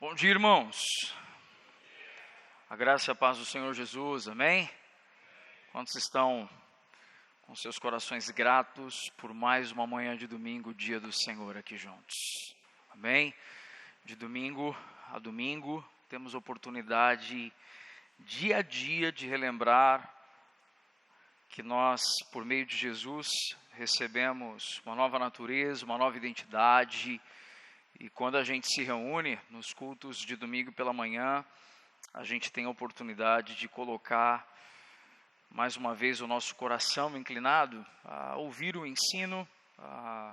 Bom dia, irmãos. A graça e a paz do Senhor Jesus, amém? Quantos estão com seus corações gratos por mais uma manhã de domingo, dia do Senhor aqui juntos, amém? De domingo a domingo, temos oportunidade dia a dia de relembrar que nós, por meio de Jesus, recebemos uma nova natureza, uma nova identidade. E quando a gente se reúne nos cultos de domingo pela manhã, a gente tem a oportunidade de colocar mais uma vez o nosso coração inclinado a ouvir o ensino, a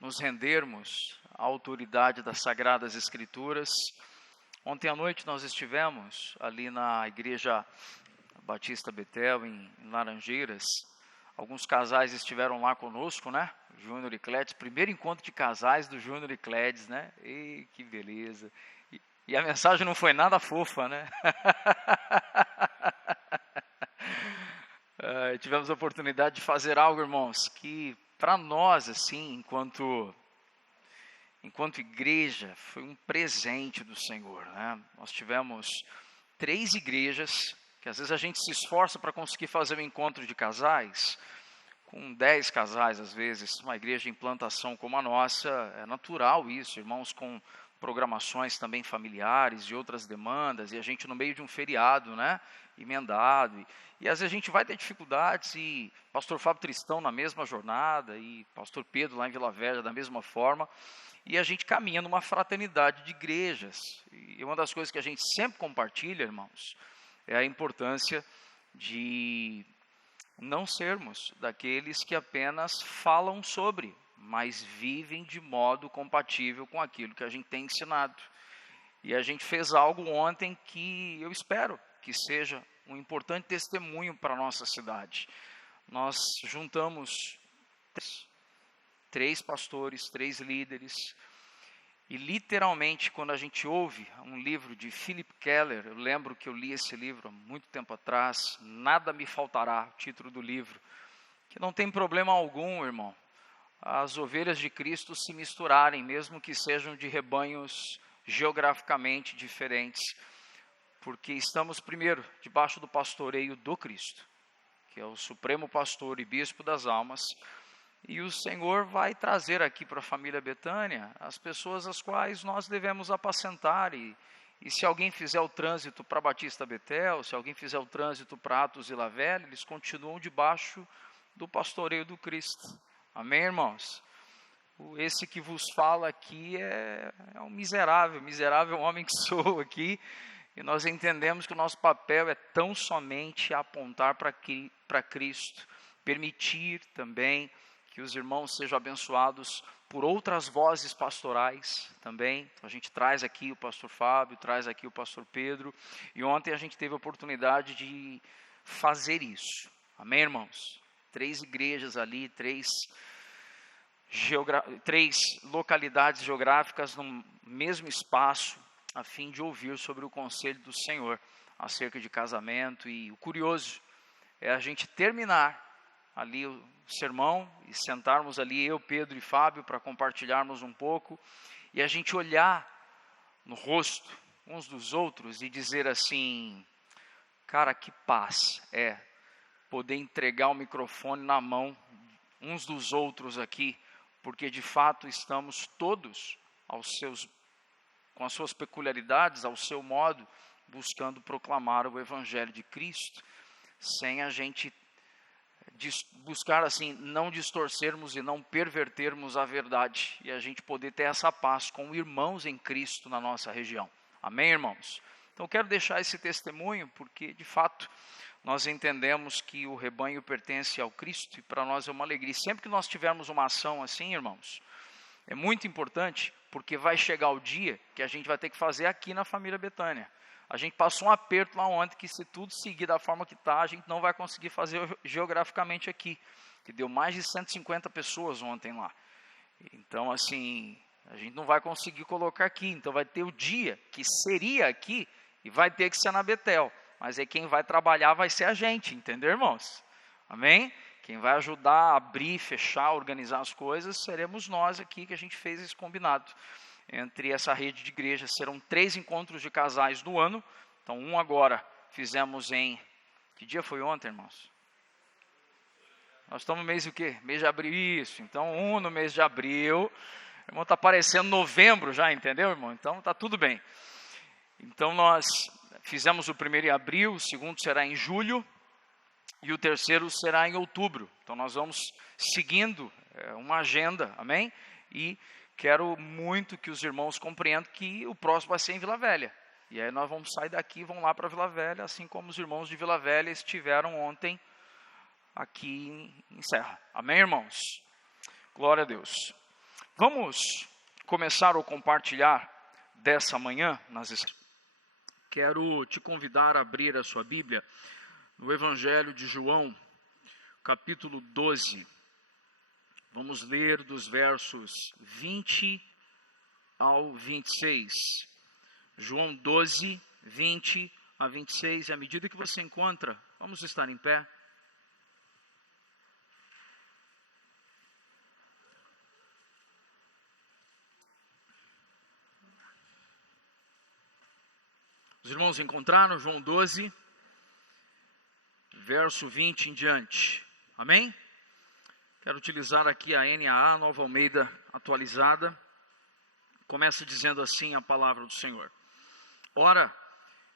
nos rendermos à autoridade das Sagradas Escrituras. Ontem à noite nós estivemos ali na Igreja Batista Betel, em Laranjeiras. Alguns casais estiveram lá conosco, né? Júnior e Clédes, primeiro encontro de casais do Júnior e Clédes, né? E que beleza. E a mensagem não foi nada fofa, né? Tivemos a oportunidade de fazer algo, irmãos, que para nós, assim, enquanto igreja, foi um presente do Senhor, né? Nós tivemos 3 igrejas, que às vezes a gente se esforça para conseguir fazer um encontro de casais, com 10 casais às vezes, uma igreja em plantação como a nossa, é natural isso, irmãos com programações também familiares e outras demandas, e a gente no meio de um feriado, né, emendado, e às vezes a gente vai ter dificuldades, e pastor Fábio Tristão na mesma jornada, e pastor Pedro lá em Vila Velha da mesma forma, e a gente caminha numa fraternidade de igrejas, e uma das coisas que a gente sempre compartilha, irmãos, é a importância de não sermos daqueles que apenas falam sobre, mas vivem de modo compatível com aquilo que a gente tem ensinado. E a gente fez algo ontem que eu espero que seja um importante testemunho para a nossa cidade. Nós juntamos 3 pastores, 3 líderes, e literalmente quando a gente ouve um livro de Philip Keller, eu lembro que eu li esse livro há muito tempo atrás, Nada Me Faltará, o título do livro, que não tem problema algum, irmão, as ovelhas de Cristo se misturarem, mesmo que sejam de rebanhos geograficamente diferentes, porque estamos primeiro debaixo do pastoreio do Cristo, que é o supremo pastor e bispo das almas. E o Senhor vai trazer aqui para a família Betânia as pessoas as quais nós devemos apacentar. E se alguém fizer o trânsito para Batista Betel, se alguém fizer o trânsito para Atos e Vila Velha, eles continuam debaixo do pastoreio do Cristo. Amém, irmãos? Esse que vos fala aqui é um miserável homem que sou aqui. E nós entendemos que o nosso papel é tão somente apontar para Cristo, permitir também que os irmãos sejam abençoados por outras vozes pastorais também. A gente traz aqui o pastor Fábio, traz aqui o pastor Pedro, e ontem a gente teve a oportunidade de fazer isso. Amém, irmãos? 3 igrejas ali, 3 localidades geográficas no mesmo espaço, a fim de ouvir sobre o conselho do Senhor acerca de casamento. E o curioso é a gente terminar ali o sermão e sentarmos ali eu, Pedro e Fábio para compartilharmos um pouco e a gente olhar no rosto uns dos outros e dizer assim: cara, que paz é poder entregar o microfone na mão uns dos outros aqui, porque de fato estamos todos com as suas peculiaridades, ao seu modo, buscando proclamar o Evangelho de Cristo, sem a gente buscar assim, não distorcermos e não pervertermos a verdade, e a gente poder ter essa paz com irmãos em Cristo na nossa região. Amém, irmãos? Então eu quero deixar esse testemunho, porque de fato nós entendemos que o rebanho pertence ao Cristo, e para nós é uma alegria. Sempre que nós tivermos uma ação assim, irmãos, é muito importante, porque vai chegar o dia que a gente vai ter que fazer aqui na família Betânia. A gente passou um aperto lá ontem, que se tudo seguir da forma que está, a gente não vai conseguir fazer geograficamente aqui, que deu mais de 150 pessoas ontem lá. Então, assim, a gente não vai conseguir colocar aqui, então vai ter o dia que seria aqui, e vai ter que ser na Betel, mas aí quem vai trabalhar vai ser a gente, entendeu, irmãos? Amém? Quem vai ajudar a abrir, fechar, organizar as coisas, seremos nós aqui, que a gente fez esse combinado. entre essa rede de igrejas. Serão 3 encontros de casais no ano. Então, um agora fizemos em... Que dia foi ontem, irmãos? Nós estamos no mês o quê? Mês de abril, isso. Então, um no mês de abril. O irmão está parecendo novembro já, entendeu, irmão? Então, está tudo bem. Então, nós fizemos o primeiro em abril, o segundo será em julho e o terceiro será em outubro. Então, nós vamos seguindo uma agenda, amém? E quero muito que os irmãos compreendam que o próximo vai ser em Vila Velha. E aí nós vamos sair daqui e vamos lá para Vila Velha, assim como os irmãos de Vila Velha estiveram ontem aqui em Serra. Amém, irmãos? Glória a Deus. Vamos começar a compartilhar dessa manhã. Quero te convidar a abrir a sua Bíblia no Evangelho de João, capítulo 12. Vamos ler dos versos 20 ao 26. João 12, 20 a 26. E à medida que você encontra, vamos estar em pé. Os irmãos encontraram João 12, verso 20 em diante. Amém? Quero utilizar aqui a NAA, Nova Almeida atualizada. Começa dizendo assim a palavra do Senhor. Ora,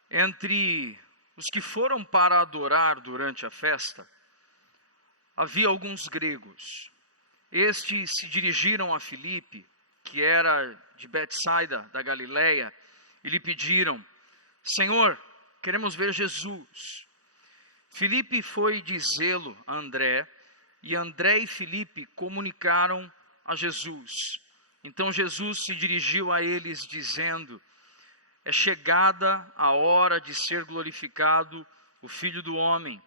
entre os que foram para adorar durante a festa, havia alguns gregos. Estes se dirigiram a Filipe, que era de Betsaida, da Galileia, e lhe pediram: Senhor, queremos ver Jesus. Filipe foi dizê-lo a André, e André e Filipe comunicaram a Jesus. Então Jesus se dirigiu a eles dizendo: é chegada a hora de ser glorificado o Filho do Homem.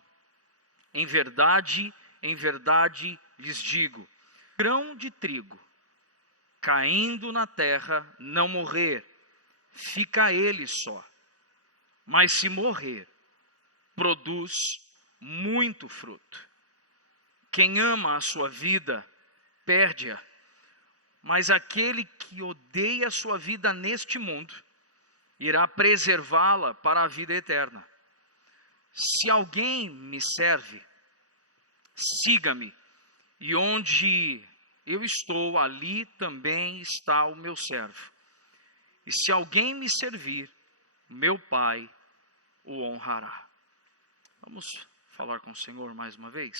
Em verdade lhes digo, grão de trigo caindo na terra não morrer, fica ele só. Mas se morrer, produz muito fruto. Quem ama a sua vida, perde-a. Mas aquele que odeia a sua vida neste mundo, irá preservá-la para a vida eterna. Se alguém me serve, siga-me, e onde eu estou, ali também está o meu servo. E se alguém me servir, meu Pai o honrará. Vamos falar com o Senhor mais uma vez?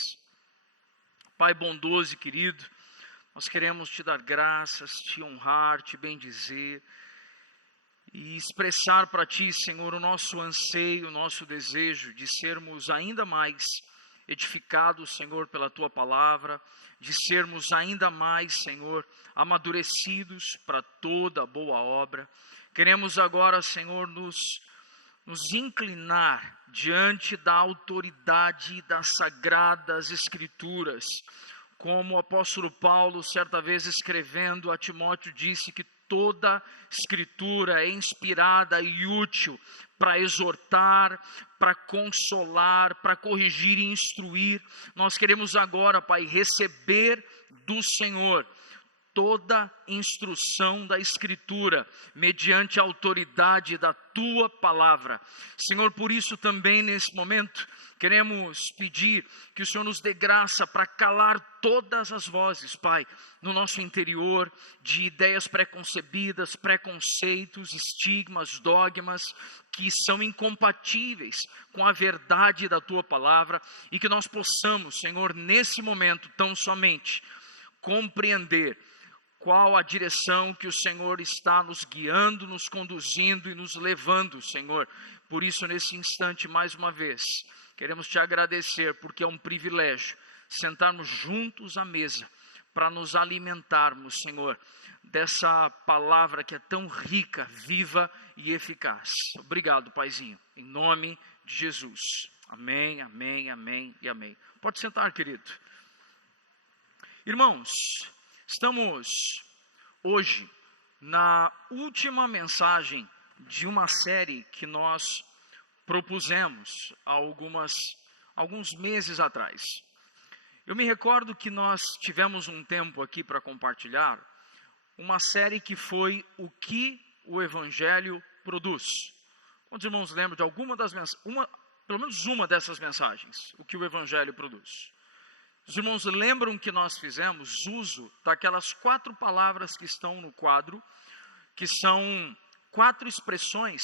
Pai bondoso e querido, nós queremos te dar graças, te honrar, te bendizer e expressar para ti, Senhor, o nosso anseio, o nosso desejo de sermos ainda mais edificados, Senhor, pela tua palavra, de sermos ainda mais, Senhor, amadurecidos para toda boa obra. Queremos agora, Senhor, nos inclinar diante da autoridade das sagradas Escrituras. Como o apóstolo Paulo, certa vez escrevendo a Timóteo, disse que toda Escritura é inspirada e útil para exortar, para consolar, para corrigir e instruir. Nós queremos agora, Pai, receber do Senhor toda instrução da Escritura, mediante a autoridade da Tua Palavra. Senhor, por isso também nesse momento, queremos pedir que o Senhor nos dê graça para calar todas as vozes, Pai, no nosso interior, de ideias preconcebidas, preconceitos, estigmas, dogmas, que são incompatíveis com a verdade da Tua Palavra, e que nós possamos, Senhor, nesse momento tão somente, compreender qual a direção que o Senhor está nos guiando, nos conduzindo e nos levando, Senhor. Por isso, nesse instante, mais uma vez, queremos te agradecer, porque é um privilégio sentarmos juntos à mesa para nos alimentarmos, Senhor, dessa palavra que é tão rica, viva e eficaz. Obrigado, Paizinho, em nome de Jesus. Amém, amém, amém e amém. Pode sentar, querido. Irmãos, estamos hoje na última mensagem de uma série que nós propusemos há alguns meses atrás. Eu me recordo que nós tivemos um tempo aqui para compartilhar uma série que foi O que o Evangelho produz. Quantos irmãos lembram de alguma das pelo menos uma dessas mensagens, o que o Evangelho produz? Os irmãos lembram que nós fizemos uso daquelas 4 palavras que estão no quadro, que são 4 expressões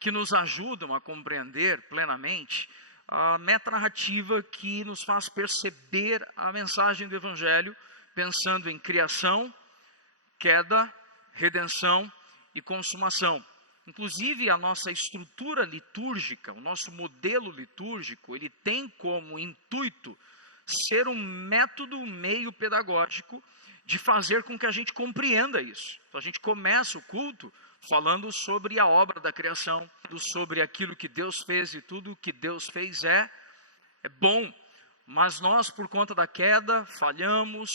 que nos ajudam a compreender plenamente a metanarrativa que nos faz perceber a mensagem do Evangelho, pensando em criação, queda, redenção e consumação. Inclusive, a nossa estrutura litúrgica, o nosso modelo litúrgico, ele tem como intuito ser um método, um meio pedagógico de fazer com que a gente compreenda isso. Então, a gente começa o culto falando sobre a obra da criação, sobre aquilo que Deus fez, e tudo o que Deus fez é bom. Mas nós, por conta da queda, falhamos,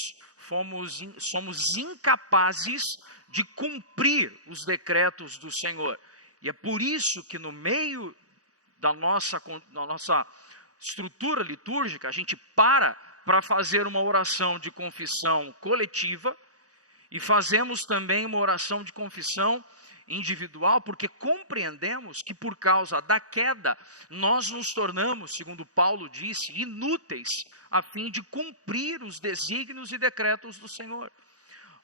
somos incapazes de cumprir os decretos do Senhor. E é por isso que no meio da nossa estrutura litúrgica, a gente para fazer uma oração de confissão coletiva e fazemos também uma oração de confissão individual, porque compreendemos que por causa da queda, nós nos tornamos, segundo Paulo disse, inúteis a fim de cumprir os desígnios e decretos do Senhor.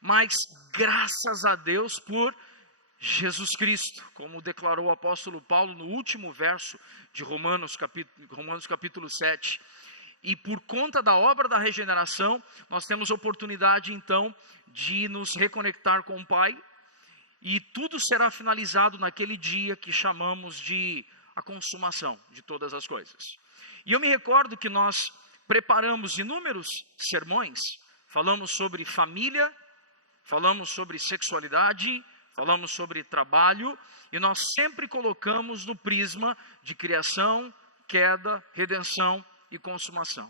Mas graças a Deus por Jesus Cristo, como declarou o apóstolo Paulo no último verso de Romanos capítulo 7. E por conta da obra da regeneração, nós temos oportunidade então de nos reconectar com o Pai. E tudo será finalizado naquele dia que chamamos de a consumação de todas as coisas. E eu me recordo que nós preparamos inúmeros sermões, falamos sobre família, falamos sobre sexualidade, falamos sobre trabalho, e nós sempre colocamos no prisma de criação, queda, redenção e consumação.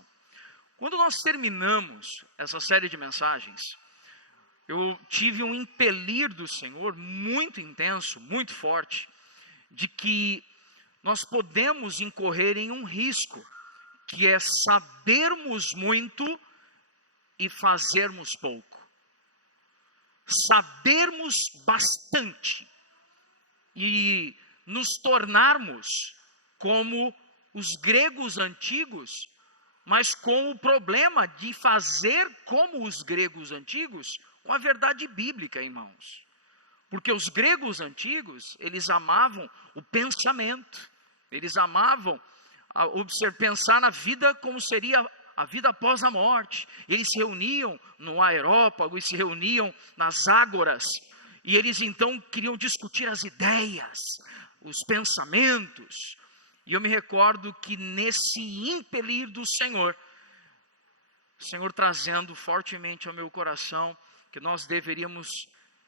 Quando nós terminamos essa série de mensagens, eu tive um impelir do Senhor muito intenso, muito forte, de que nós podemos incorrer em um risco, que é sabermos muito e fazermos pouco. Sabermos bastante e nos tornarmos como os gregos antigos, mas com o problema de fazer como os gregos antigos, com a verdade bíblica, irmãos. Porque os gregos antigos, eles amavam o pensamento, eles amavam pensar na vida como seria a vida após a morte. Eles se reuniam no aerópago, e se reuniam nas ágoras, e eles então queriam discutir as ideias, os pensamentos. E eu me recordo que nesse impelir do Senhor, o Senhor trazendo fortemente ao meu coração, que nós deveríamos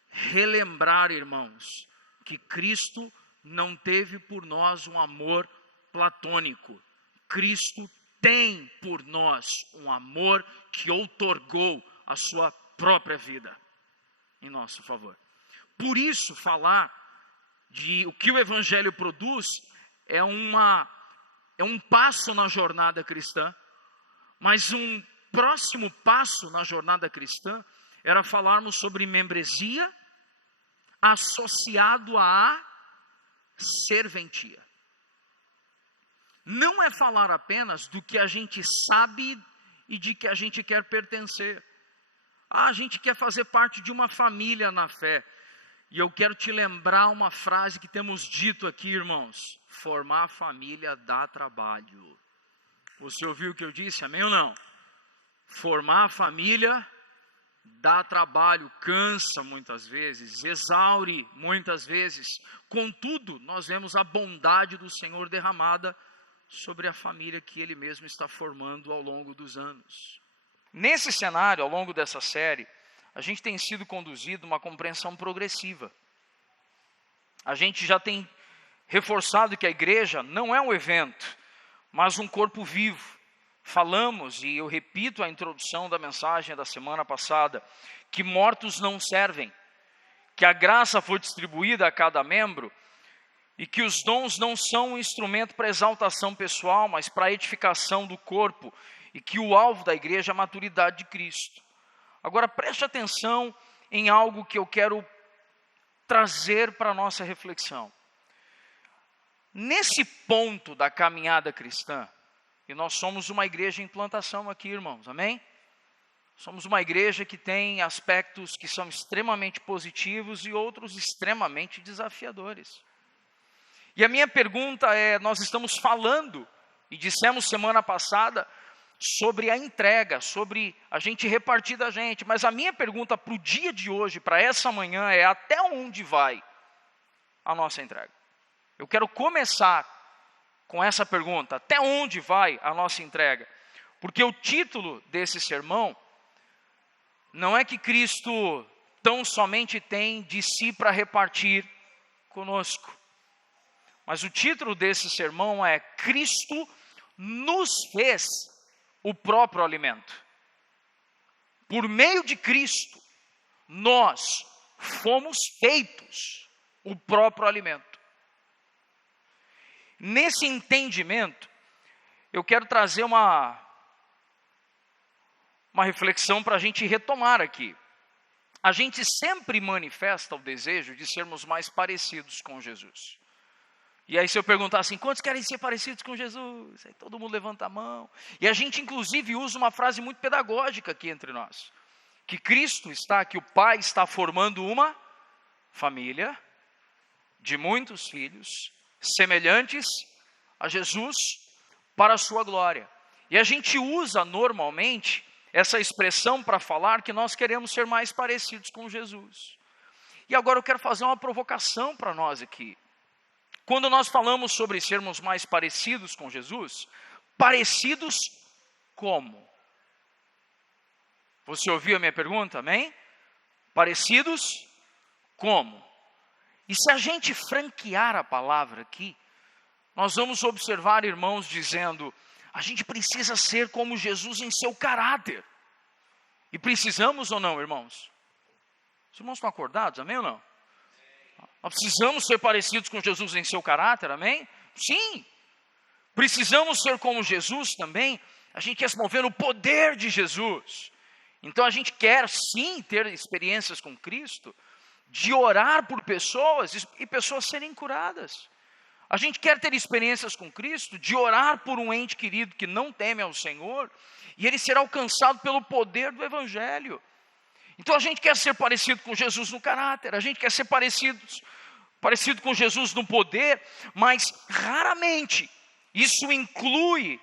relembrar, irmãos, que Cristo não teve por nós um amor platônico. Cristo tem por nós um amor que outorgou a sua própria vida em nosso favor. Por isso, falar de o que o Evangelho produz é um passo na jornada cristã, mas um próximo passo na jornada cristã era falarmos sobre membresia associado à serventia. Não é falar apenas do que a gente sabe e de que a gente quer pertencer. A gente quer fazer parte de uma família na fé. E eu quero te lembrar uma frase que temos dito aqui, irmãos. Formar família dá trabalho. Você ouviu o que eu disse? Amém ou não? Formar família dá trabalho, cansa muitas vezes, exaure muitas vezes. Contudo, nós vemos a bondade do Senhor derramada sobre a família que Ele mesmo está formando ao longo dos anos. Nesse cenário, ao longo dessa série, a gente tem sido conduzido uma compreensão progressiva. A gente já tem reforçado que a igreja não é um evento, mas um corpo vivo. Falamos, e eu repito a introdução da mensagem da semana passada, que mortos não servem, que a graça foi distribuída a cada membro, e que os dons não são um instrumento para exaltação pessoal, mas para a edificação do corpo, e que o alvo da igreja é a maturidade de Cristo. Agora preste atenção em algo que eu quero trazer para a nossa reflexão. Nesse ponto da caminhada cristã, e nós somos uma igreja em plantação aqui, irmãos, amém? Somos uma igreja que tem aspectos que são extremamente positivos e outros extremamente desafiadores. E a minha pergunta é, nós estamos falando, e dissemos semana passada, sobre a entrega, sobre a gente repartir da gente. Mas a minha pergunta para o dia de hoje, para essa manhã, é até onde vai a nossa entrega? Eu quero começar com essa pergunta, até onde vai a nossa entrega? Porque o título desse sermão não é que Cristo tão somente tem de si para repartir conosco. Mas o título desse sermão é Cristo nos fez o próprio alimento. Por meio de Cristo, nós fomos feitos o próprio alimento. Nesse entendimento, eu quero trazer uma reflexão para a gente retomar aqui. A gente sempre manifesta o desejo de sermos mais parecidos com Jesus. E aí se eu perguntar assim, quantos querem ser parecidos com Jesus? Aí todo mundo levanta a mão. E a gente inclusive usa uma frase muito pedagógica aqui entre nós. Que Cristo está, que o Pai está formando uma família de muitos filhos, semelhantes a Jesus para a sua glória. E a gente usa normalmente essa expressão para falar que nós queremos ser mais parecidos com Jesus. E agora eu quero fazer uma provocação para nós aqui. Quando nós falamos sobre sermos mais parecidos com Jesus, parecidos como? Você ouviu a minha pergunta, amém? Parecidos como? E se a gente franquear a palavra aqui, nós vamos observar irmãos dizendo, a gente precisa ser como Jesus em seu caráter. E precisamos ou não, irmãos? Os irmãos estão acordados, amém ou não? Nós precisamos ser parecidos com Jesus em seu caráter, amém? Sim. Precisamos ser como Jesus também. A gente quer se mover no poder de Jesus. Então a gente quer sim ter experiências com Cristo, de orar por pessoas e pessoas serem curadas. A gente quer ter experiências com Cristo, de orar por um ente querido que não teme ao Senhor, e ele será alcançado pelo poder do Evangelho. Então a gente quer ser parecido com Jesus no caráter, a gente quer ser parecido com Jesus no poder, mas raramente isso inclui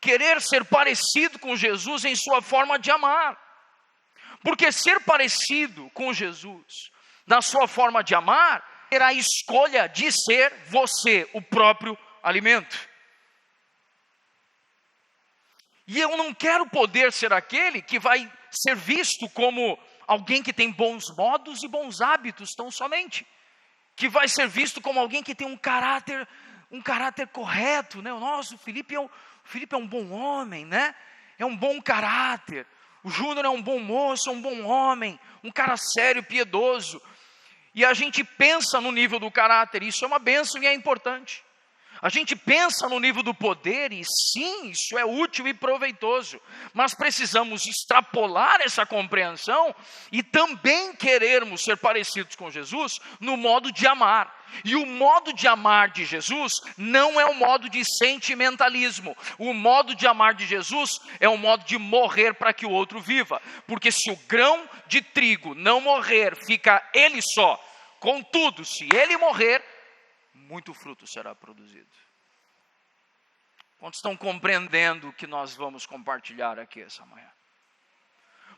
querer ser parecido com Jesus em sua forma de amar. Porque ser parecido com Jesus na sua forma de amar terá a escolha de ser você o próprio alimento. E eu não quero poder ser aquele que vai ser visto como alguém que tem bons modos e bons hábitos tão somente. Que vai ser visto como alguém que tem um caráter correto, né? Nossa, o Felipe é um bom homem, né? É um bom caráter. O Júnior é um bom moço, um bom homem, um cara sério, piedoso. E a gente pensa no nível do caráter, isso é uma bênção e é importante. A gente pensa no nível do poder e sim, isso é útil e proveitoso. Mas precisamos extrapolar essa compreensão e também querermos ser parecidos com Jesus no modo de amar. E o modo de amar de Jesus não é um modo de sentimentalismo. O modo de amar de Jesus é um modo de morrer para que o outro viva. Porque se o grão de trigo não morrer, fica ele só. Contudo, se ele morrer, muito fruto será produzido. Quantos estão compreendendo o que nós vamos compartilhar aqui essa manhã?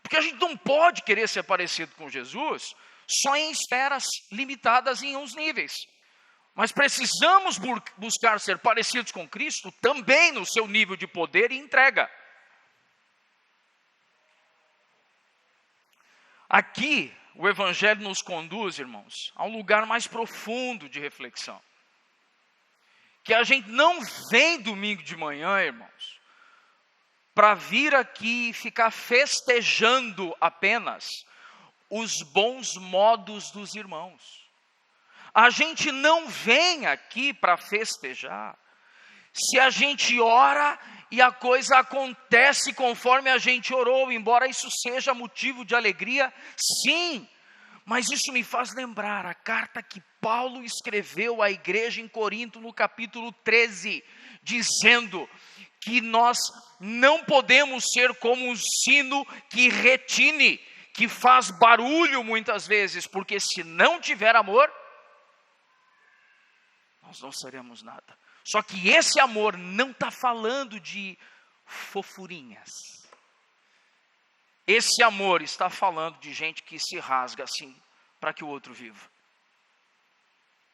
Porque a gente não pode querer ser parecido com Jesus só em esferas limitadas em uns níveis. Mas precisamos buscar ser parecidos com Cristo também no seu nível de poder e entrega. Aqui, o Evangelho nos conduz, irmãos, a um lugar mais profundo de reflexão. Que a gente não vem domingo de manhã, irmãos, para vir aqui e ficar festejando apenas os bons modos dos irmãos. A gente não vem aqui para festejar se a gente ora e a coisa acontece conforme a gente orou, embora isso seja motivo de alegria, sim, mas isso me faz lembrar a carta que Paulo escreveu à igreja em Corinto, no capítulo 13, dizendo que nós não podemos ser como um sino que retine, que faz barulho muitas vezes, porque se não tiver amor, nós não seremos nada. Só que esse amor não está falando de fofurinhas. Esse amor está falando de gente que se rasga assim, para que o outro viva.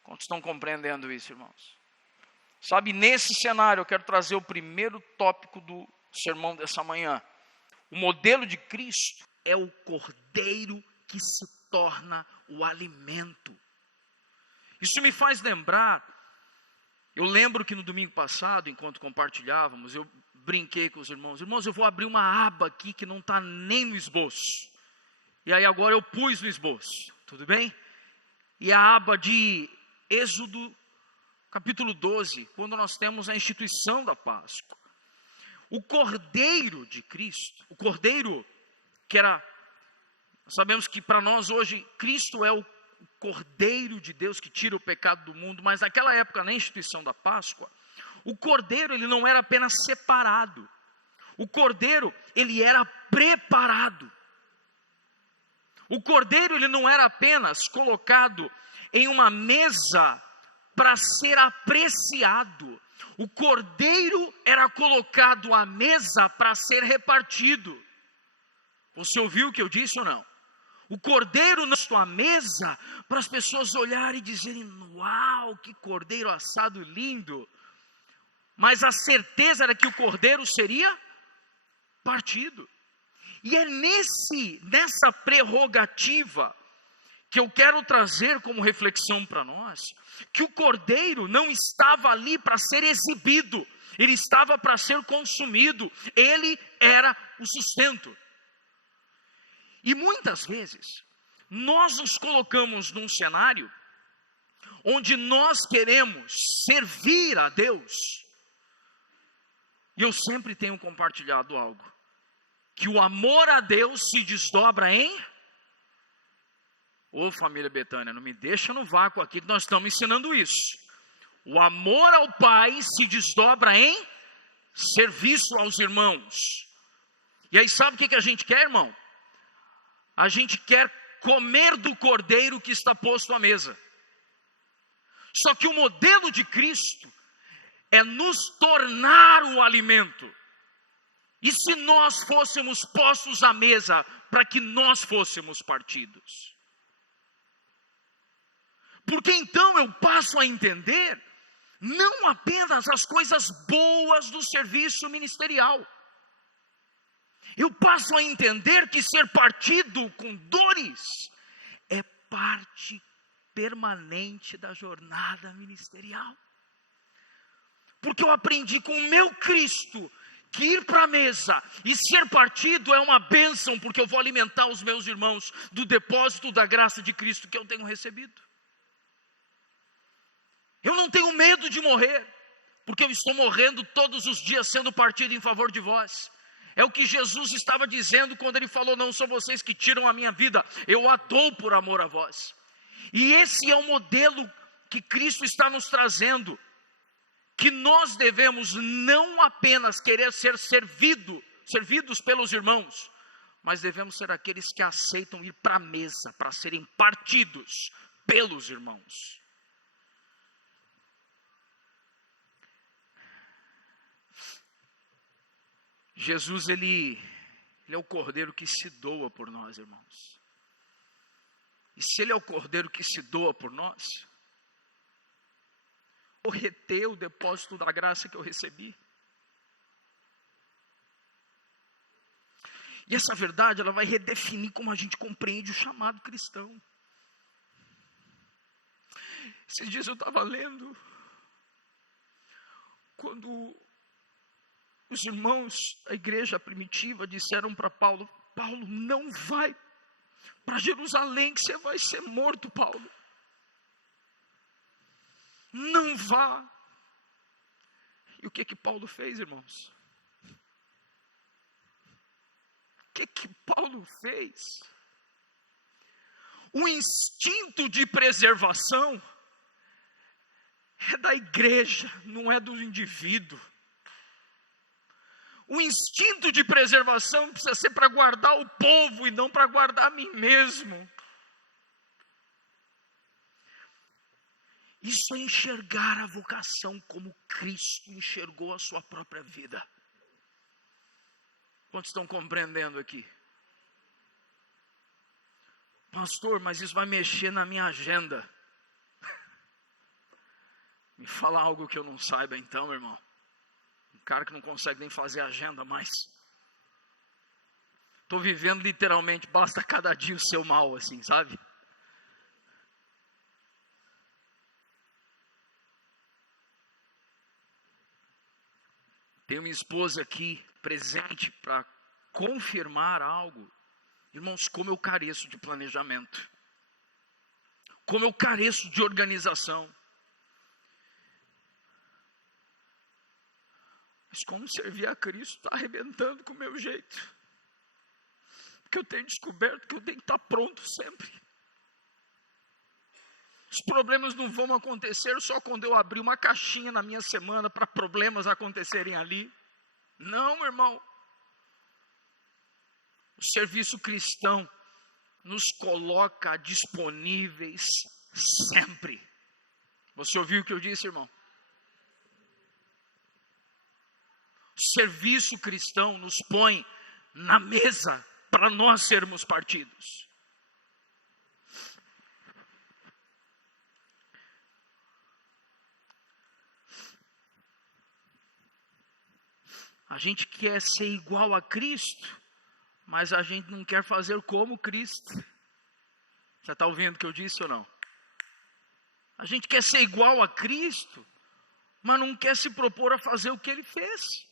Quantos estão compreendendo isso, irmãos? Sabe, nesse cenário eu quero trazer o primeiro tópico do sermão dessa manhã. O modelo de Cristo é o cordeiro que se torna o alimento. Isso me faz lembrar, eu lembro que no domingo passado, enquanto compartilhávamos, eu brinquei com os irmãos. Irmãos, eu vou abrir uma aba aqui que não está nem no esboço. E aí agora eu pus no esboço, tudo bem? E a aba de Êxodo, capítulo 12, quando nós temos a instituição da Páscoa. O cordeiro de Cristo, o cordeiro que era, sabemos que para nós hoje, Cristo é o cordeiro de Deus que tira o pecado do mundo, mas naquela época, na instituição da Páscoa, o cordeiro ele não era apenas separado, o cordeiro ele era preparado. O cordeiro ele não era apenas colocado em uma mesa para ser apreciado. O cordeiro era colocado à mesa para ser repartido. Você ouviu o que eu disse ou não? O cordeiro não está à mesa para as pessoas olharem e dizerem: uau, que cordeiro assado lindo. Mas a certeza era que o cordeiro seria partido. E é nessa prerrogativa que eu quero trazer como reflexão para nós, que o cordeiro não estava ali para ser exibido, ele estava para ser consumido, ele era o sustento. E muitas vezes, nós nos colocamos num cenário, onde nós queremos servir a Deus, e eu sempre tenho compartilhado algo, que o amor a Deus se desdobra em... Ô família Betânia, não me deixa no vácuo aqui que nós estamos ensinando isso. O amor ao Pai se desdobra em serviço aos irmãos. E aí sabe o que a gente quer, irmão? A gente quer comer do cordeiro que está posto à mesa. Só que o modelo de Cristo é nos tornar o alimento. E se nós fôssemos postos à mesa para que nós fôssemos partidos? Porque então eu passo a entender não apenas as coisas boas do serviço ministerial. Eu passo a entender que ser partido com dores é parte permanente da jornada ministerial. Porque eu aprendi com o meu Cristo que ir para a mesa e ser partido é uma bênção, porque eu vou alimentar os meus irmãos do depósito da graça de Cristo que eu tenho recebido. Eu não tenho medo de morrer, porque eu estou morrendo todos os dias sendo partido em favor de vós. É o que Jesus estava dizendo quando ele falou: não são vocês que tiram a minha vida, eu a dou por amor a vós. E esse é o modelo que Cristo está nos trazendo, que nós devemos não apenas querer ser servidos pelos irmãos, mas devemos ser aqueles que aceitam ir para a mesa, para serem partidos pelos irmãos. Jesus, ele é o cordeiro que se doa por nós, irmãos. E se ele é o cordeiro que se doa por nós, eu vou reter o depósito da graça que eu recebi. E essa verdade, ela vai redefinir como a gente compreende o chamado cristão. Esses dias eu estava lendo, quando os irmãos da igreja primitiva disseram para Paulo: Paulo, não vai para Jerusalém que você vai ser morto, Paulo. Não vá. E o que Paulo fez, irmãos? que Paulo fez? O instinto de preservação é da igreja, não é do indivíduo. O instinto de preservação precisa ser para guardar o povo e não para guardar a mim mesmo. Isso é enxergar a vocação como Cristo enxergou a sua própria vida. Quantos estão compreendendo aqui? Pastor, mas isso vai mexer na minha agenda. Me fala algo que eu não saiba então, irmão. Um cara que não consegue nem fazer agenda mais. Estou vivendo literalmente, basta cada dia o seu mal, assim, sabe? Tenho minha esposa aqui presente para confirmar algo. Irmãos, como eu careço de planejamento. Como eu careço de organização. Mas como servir a Cristo está arrebentando com o meu jeito. Porque eu tenho descoberto que eu tenho que estar pronto sempre. Os problemas não vão acontecer só quando eu abrir uma caixinha na minha semana para problemas acontecerem ali. Não, irmão. O serviço cristão nos coloca disponíveis sempre. Você ouviu o que eu disse, irmão? O serviço cristão nos põe na mesa para nós sermos partidos. A gente quer ser igual a Cristo, mas a gente não quer fazer como Cristo. Você está ouvindo o que eu disse ou não? A gente quer ser igual a Cristo, mas não quer se propor a fazer o que Ele fez.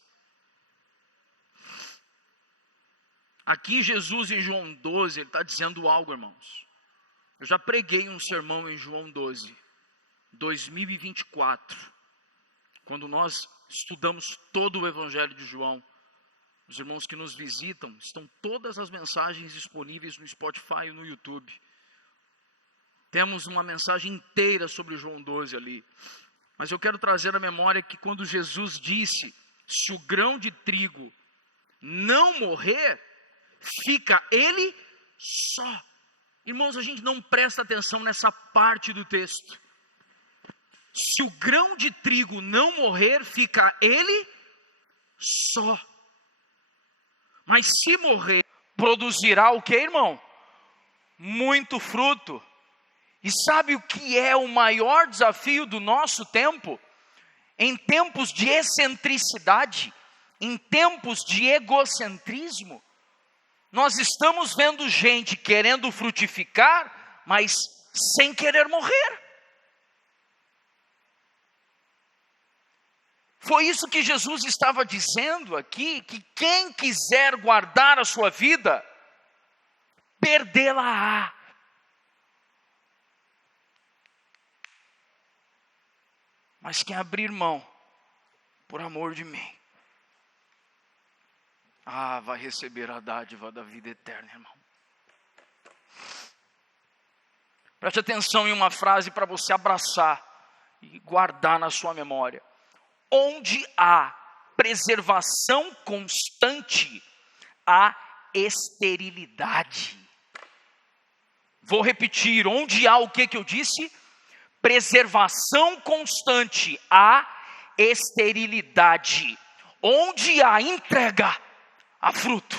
Aqui Jesus em João 12, Ele está dizendo algo, irmãos. Eu já preguei um sermão em João 12, 2024, quando nós estudamos todo o Evangelho de João. Os irmãos que nos visitam, estão todas as mensagens disponíveis no Spotify e no YouTube. Temos uma mensagem inteira sobre João 12 ali. Mas eu quero trazer à memória que quando Jesus disse, se o grão de trigo não morrer, fica ele só. Irmãos, a gente não presta atenção nessa parte do texto. Se o grão de trigo não morrer, fica ele só. Mas se morrer, produzirá o que, irmão? Muito fruto. E sabe o que é o maior desafio do nosso tempo? Em tempos de excentricidade, em tempos de egocentrismo, nós estamos vendo gente querendo frutificar, mas sem querer morrer. Foi isso que Jesus estava dizendo aqui, que quem quiser guardar a sua vida, perdê-la-á. Mas quem abrir mão, por amor de mim, vai receber a dádiva da vida eterna, irmão. Preste atenção em uma frase para você abraçar e guardar na sua memória. Onde há preservação constante, há esterilidade. Vou repetir, onde há o que eu disse? Preservação constante, há esterilidade. Onde há entrega, há fruto.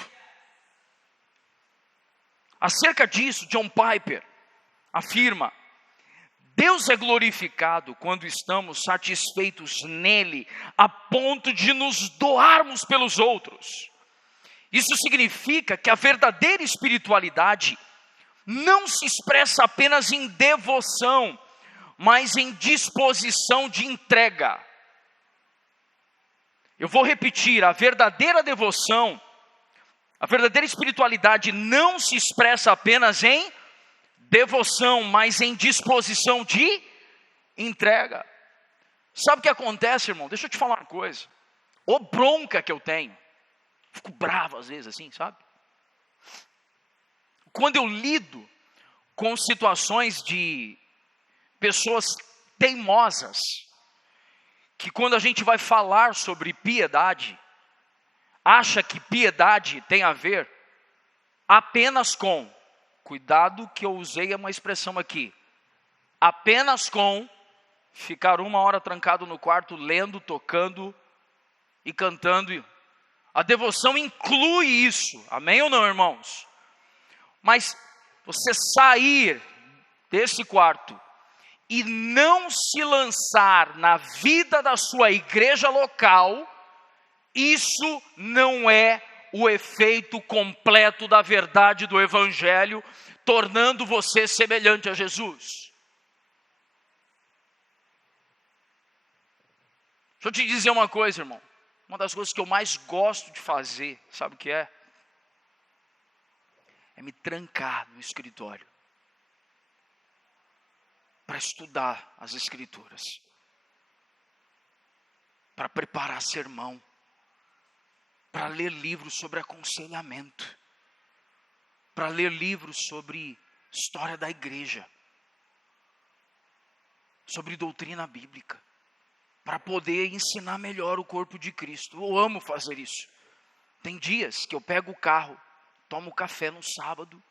Acerca disso, John Piper afirma: Deus é glorificado quando estamos satisfeitos nele, a ponto de nos doarmos pelos outros. Isso significa que a verdadeira espiritualidade não se expressa apenas em devoção, mas em disposição de entrega. Eu vou repetir, a verdadeira devoção, a verdadeira espiritualidade não se expressa apenas em devoção, mas em disposição de entrega. Sabe o que acontece, irmão? Deixa eu te falar uma coisa. Ô bronca que eu tenho. Fico bravo às vezes assim, sabe? quando eu lido com situações de pessoas teimosas, que quando a gente vai falar sobre piedade, acha que piedade tem a ver apenas com, cuidado que eu usei uma expressão aqui, apenas com ficar 1 hora trancado no quarto, lendo, tocando e cantando. A devoção inclui isso, amém ou não, irmãos? Mas você sair desse quarto e não se lançar na vida da sua igreja local, isso não é o efeito completo da verdade do Evangelho, tornando você semelhante a Jesus. Deixa eu te dizer uma coisa, irmão. Uma das coisas que eu mais gosto de fazer, sabe o que é? É me trancar no escritório para estudar as Escrituras, para preparar sermão, para ler livros sobre aconselhamento, para ler livros sobre história da igreja, sobre doutrina bíblica, para poder ensinar melhor o corpo de Cristo. Eu amo fazer isso. Tem dias que eu pego o carro, tomo café no sábado,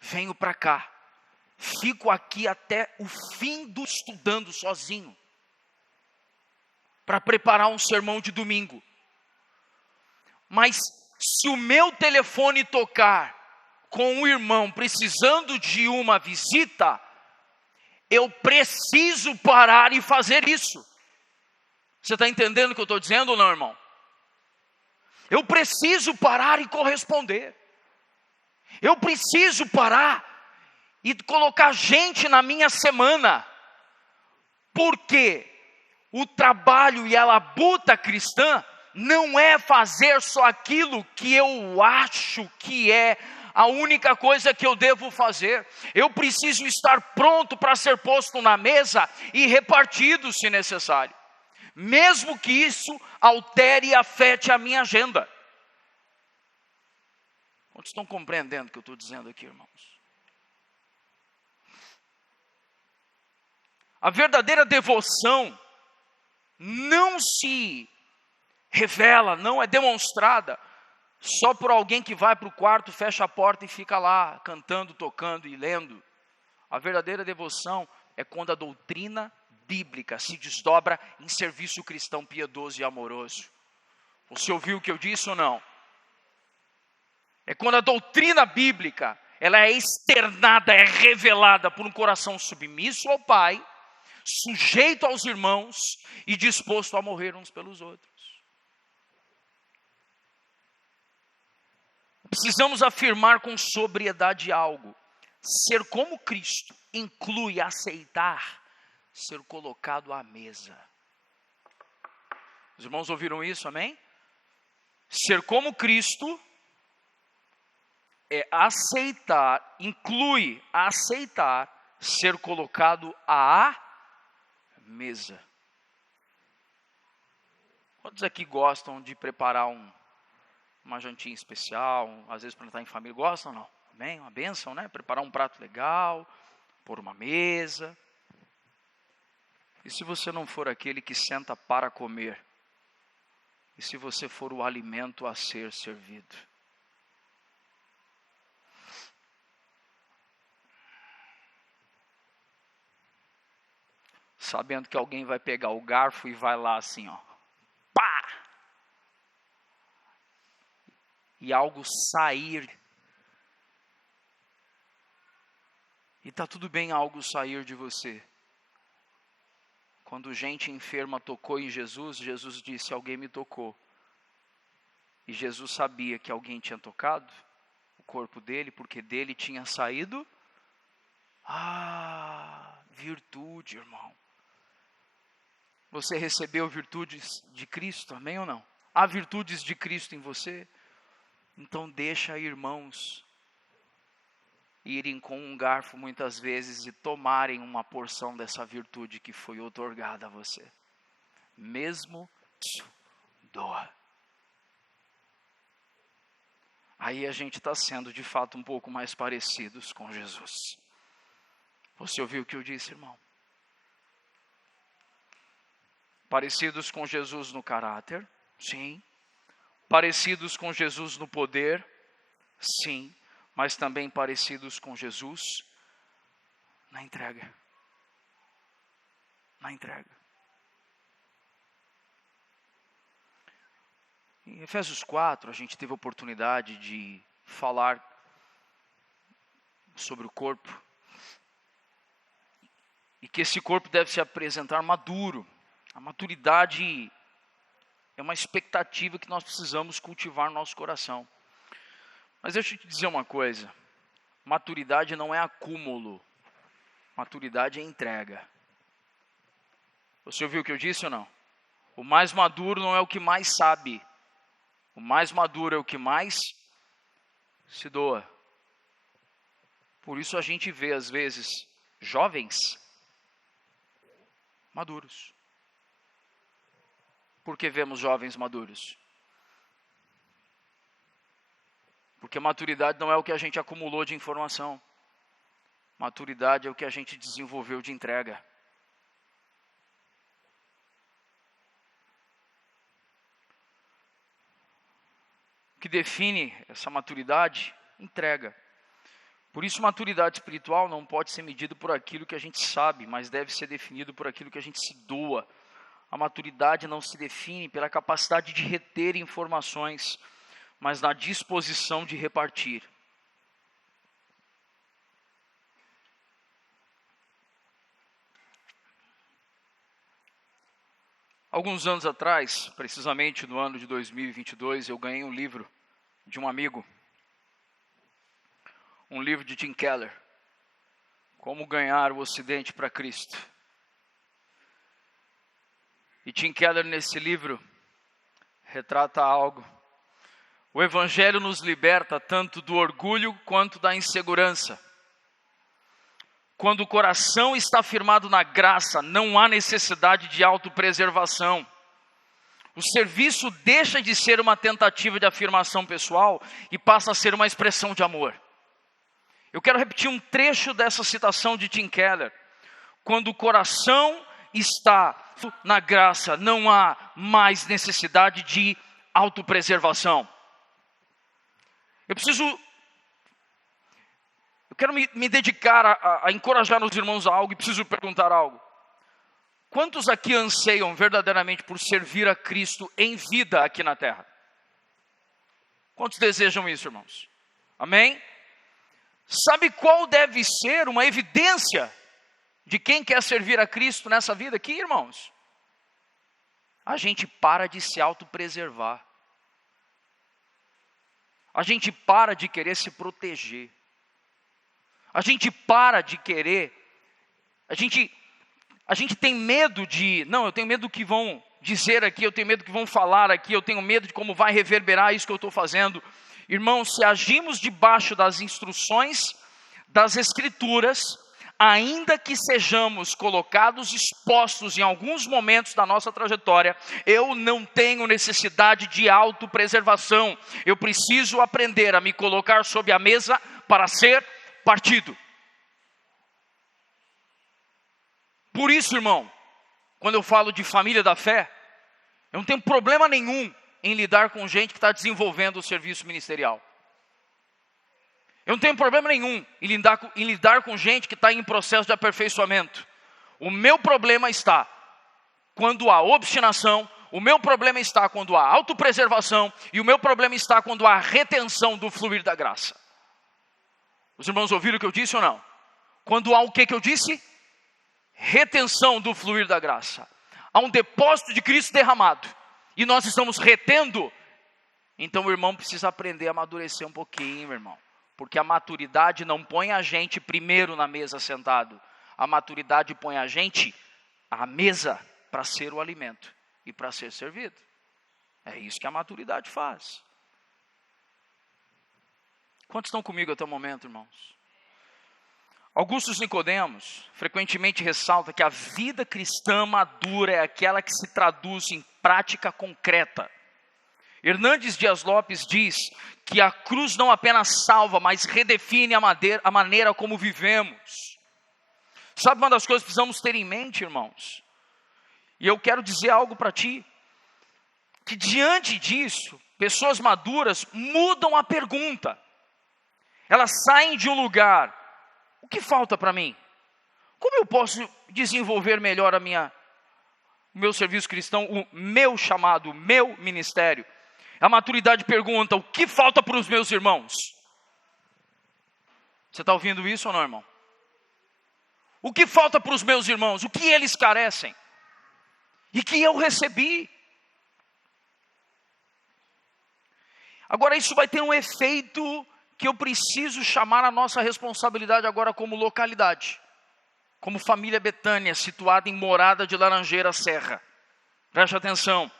venho para cá, fico aqui até o fim do estudando sozinho, para preparar um sermão de domingo. Mas se o meu telefone tocar com um irmão precisando de uma visita, eu preciso parar e fazer isso. Você está entendendo o que eu estou dizendo ou não, irmão? Eu preciso parar e corresponder. Eu preciso parar e colocar gente na minha semana. Porque o trabalho e a labuta cristã não é fazer só aquilo que eu acho que é a única coisa que eu devo fazer. Eu preciso estar pronto para ser posto na mesa e repartido se necessário, mesmo que isso altere e afete a minha agenda. Quantos estão compreendendo o que eu estou dizendo aqui, irmãos? A verdadeira devoção não se revela, não é demonstrada só por alguém que vai para o quarto, fecha a porta e fica lá cantando, tocando e lendo. A verdadeira devoção é quando a doutrina bíblica se desdobra em serviço cristão piedoso e amoroso. Você ouviu o que eu disse ou não? É quando a doutrina bíblica ela é externada, é revelada por um coração submisso ao Pai, sujeito aos irmãos e disposto a morrer uns pelos outros. Precisamos afirmar com sobriedade algo. Ser como Cristo inclui aceitar ser colocado à mesa. Os irmãos ouviram isso, amém? Ser como Cristo é aceitar, inclui aceitar ser colocado à mesa. Quantos aqui gostam de preparar uma jantinha especial, às vezes para estar em família, gostam ou não? Amém? Uma bênção, né? Preparar um prato legal, pôr uma mesa. E se você não for aquele que senta para comer? E se você for o alimento a ser servido? Sabendo que alguém vai pegar o garfo e vai lá assim, ó. Pá! E algo sair. E está tudo bem algo sair de você. Quando gente enferma tocou em Jesus, Jesus disse, alguém me tocou. E Jesus sabia que alguém tinha tocado o corpo dele, porque dele tinha saído virtude, irmão. Você recebeu virtudes de Cristo, amém ou não? Há virtudes de Cristo em você? Então deixa, irmãos, irem com um garfo muitas vezes e tomarem uma porção dessa virtude que foi outorgada a você. Mesmo isso doa. aí a gente está sendo de fato um pouco mais parecidos com Jesus. Você ouviu o que eu disse, irmão? Parecidos com Jesus no caráter, sim. Parecidos com Jesus no poder, sim. Mas também parecidos com Jesus na entrega. Na entrega. Em Efésios 4, a gente teve a oportunidade de falar sobre o corpo. E que esse corpo deve se apresentar maduro. A maturidade é uma expectativa que nós precisamos cultivar no nosso coração. Mas deixa eu te dizer uma coisa. Maturidade não é acúmulo. Maturidade é entrega. Você ouviu o que eu disse ou não? O mais maduro não é o que mais sabe. O mais maduro é o que mais se doa. Por isso a gente vê, às vezes, jovens maduros. Por que vemos jovens maduros? Porque maturidade não é o que a gente acumulou de informação. Maturidade é o que a gente desenvolveu de entrega. O que define essa maturidade? Entrega. Por isso, maturidade espiritual não pode ser medida por aquilo que a gente sabe, mas deve ser definido por aquilo que a gente se doa. A maturidade não se define pela capacidade de reter informações, mas na disposição de repartir. Alguns anos atrás, precisamente no ano de 2022, eu ganhei um livro de um amigo. Um livro de Tim Keller. Como ganhar o Ocidente para Cristo. E Tim Keller, nesse livro, retrata algo. O Evangelho nos liberta tanto do orgulho quanto da insegurança. Quando o coração está firmado na graça, não há necessidade de autopreservação. O serviço deixa de ser uma tentativa de afirmação pessoal e passa a ser uma expressão de amor. Eu quero repetir um trecho dessa citação de Tim Keller. Quando o coração está na graça, não há mais necessidade de autopreservação. Eu quero me dedicar a encorajar os irmãos a algo e preciso perguntar algo. Quantos aqui anseiam verdadeiramente por servir a Cristo em vida aqui na terra? Quantos desejam isso, irmãos? Amém? Sabe qual deve ser uma evidência de quem quer servir a Cristo nessa vida aqui, irmãos? A gente para de se autopreservar. A gente para de querer se proteger. A gente para de querer. A gente tem medo de... Não, eu tenho medo do que vão dizer aqui, eu tenho medo do que vão falar aqui, eu tenho medo de como vai reverberar isso que eu estou fazendo. Irmãos, se agimos debaixo das instruções das Escrituras, ainda que sejamos colocados, expostos em alguns momentos da nossa trajetória, eu não tenho necessidade de autopreservação. Eu preciso aprender a me colocar sob a mesa para ser partido. Por isso, irmão, quando eu falo de família da fé, eu não tenho problema nenhum em lidar com gente que está desenvolvendo o serviço ministerial. Eu não tenho problema nenhum em lidar com gente que está em processo de aperfeiçoamento. O meu problema está quando há obstinação, o meu problema está quando há autopreservação, e o meu problema está quando há retenção do fluir da graça. Os irmãos ouviram o que eu disse ou não? Quando há o que eu disse? Retenção do fluir da graça. Há um depósito de Cristo derramado. E nós estamos retendo. Então o irmão precisa aprender a amadurecer um pouquinho, meu irmão. Porque a maturidade não põe a gente primeiro na mesa sentado. A maturidade põe a gente à mesa para ser o alimento e para ser servido. É isso que a maturidade faz. Quantos estão comigo até o momento, irmãos? Augusto Nicodemos frequentemente ressalta que a vida cristã madura é aquela que se traduz em prática concreta. Hernandes Dias Lopes diz que a cruz não apenas salva, mas redefine a maneira como vivemos. Sabe uma das coisas que precisamos ter em mente, irmãos? E eu quero dizer algo para ti, que diante disso, pessoas maduras mudam a pergunta. Elas saem de um lugar, o que falta para mim? Como eu posso desenvolver melhor o meu serviço cristão, o meu chamado, o meu ministério? A maturidade pergunta, o que falta para os meus irmãos? Você está ouvindo isso ou não, irmão? O que falta para os meus irmãos? O que eles carecem? E que eu recebi? Agora isso vai ter um efeito que eu preciso chamar a nossa responsabilidade agora como localidade. Como família Betânia, situada em Morada de Laranjeira, Serra. Preste atenção.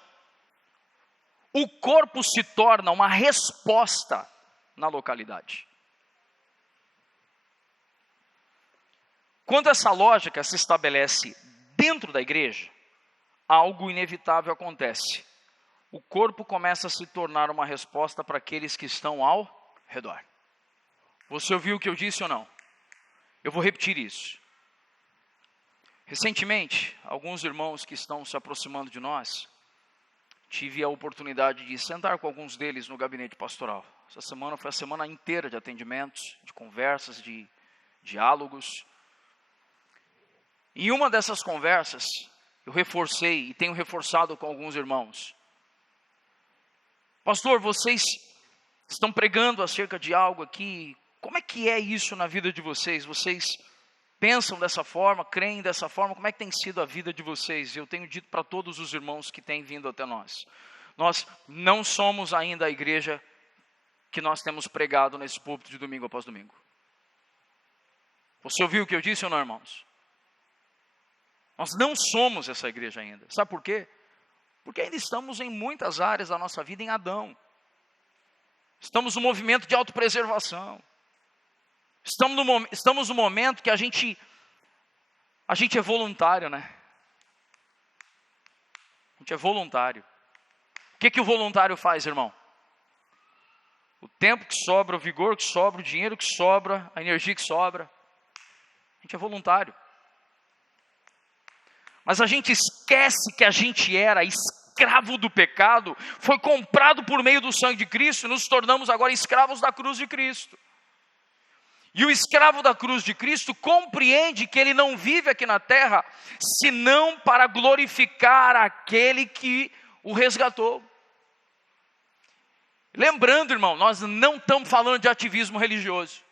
O corpo se torna uma resposta na localidade. Quando essa lógica se estabelece dentro da igreja, algo inevitável acontece. O corpo começa a se tornar uma resposta para aqueles que estão ao redor. Você ouviu o que eu disse ou não? Eu vou repetir isso. Recentemente, alguns irmãos que estão se aproximando de nós, tive a oportunidade de sentar com alguns deles no gabinete pastoral. Essa semana foi a semana inteira de atendimentos, de conversas, de diálogos. Em uma dessas conversas, eu reforcei e tenho reforçado com alguns irmãos. Pastor, vocês estão pregando acerca de algo aqui. Como é que é isso na vida de vocês? Vocês pensam dessa forma, creem dessa forma? Como é que tem sido a vida de vocês? Eu tenho dito para todos os irmãos que têm vindo até nós. Nós não somos ainda a igreja que nós temos pregado nesse púlpito de domingo após domingo. Você ouviu o que eu disse ou não, irmãos? Nós não somos essa igreja ainda. Sabe por quê? Porque ainda estamos em muitas áreas da nossa vida em Adão. Estamos no movimento de autopreservação. Estamos no momento que a gente é voluntário, né? A gente é voluntário. O que o voluntário faz, irmão? O tempo que sobra, o vigor que sobra, o dinheiro que sobra, a energia que sobra. A gente é voluntário. Mas a gente esquece que a gente era escravo do pecado, foi comprado por meio do sangue de Cristo, e nos tornamos agora escravos da cruz de Cristo. E o escravo da cruz de Cristo compreende que ele não vive aqui na terra, senão para glorificar aquele que o resgatou. Lembrando, irmão, nós não estamos falando de ativismo religioso.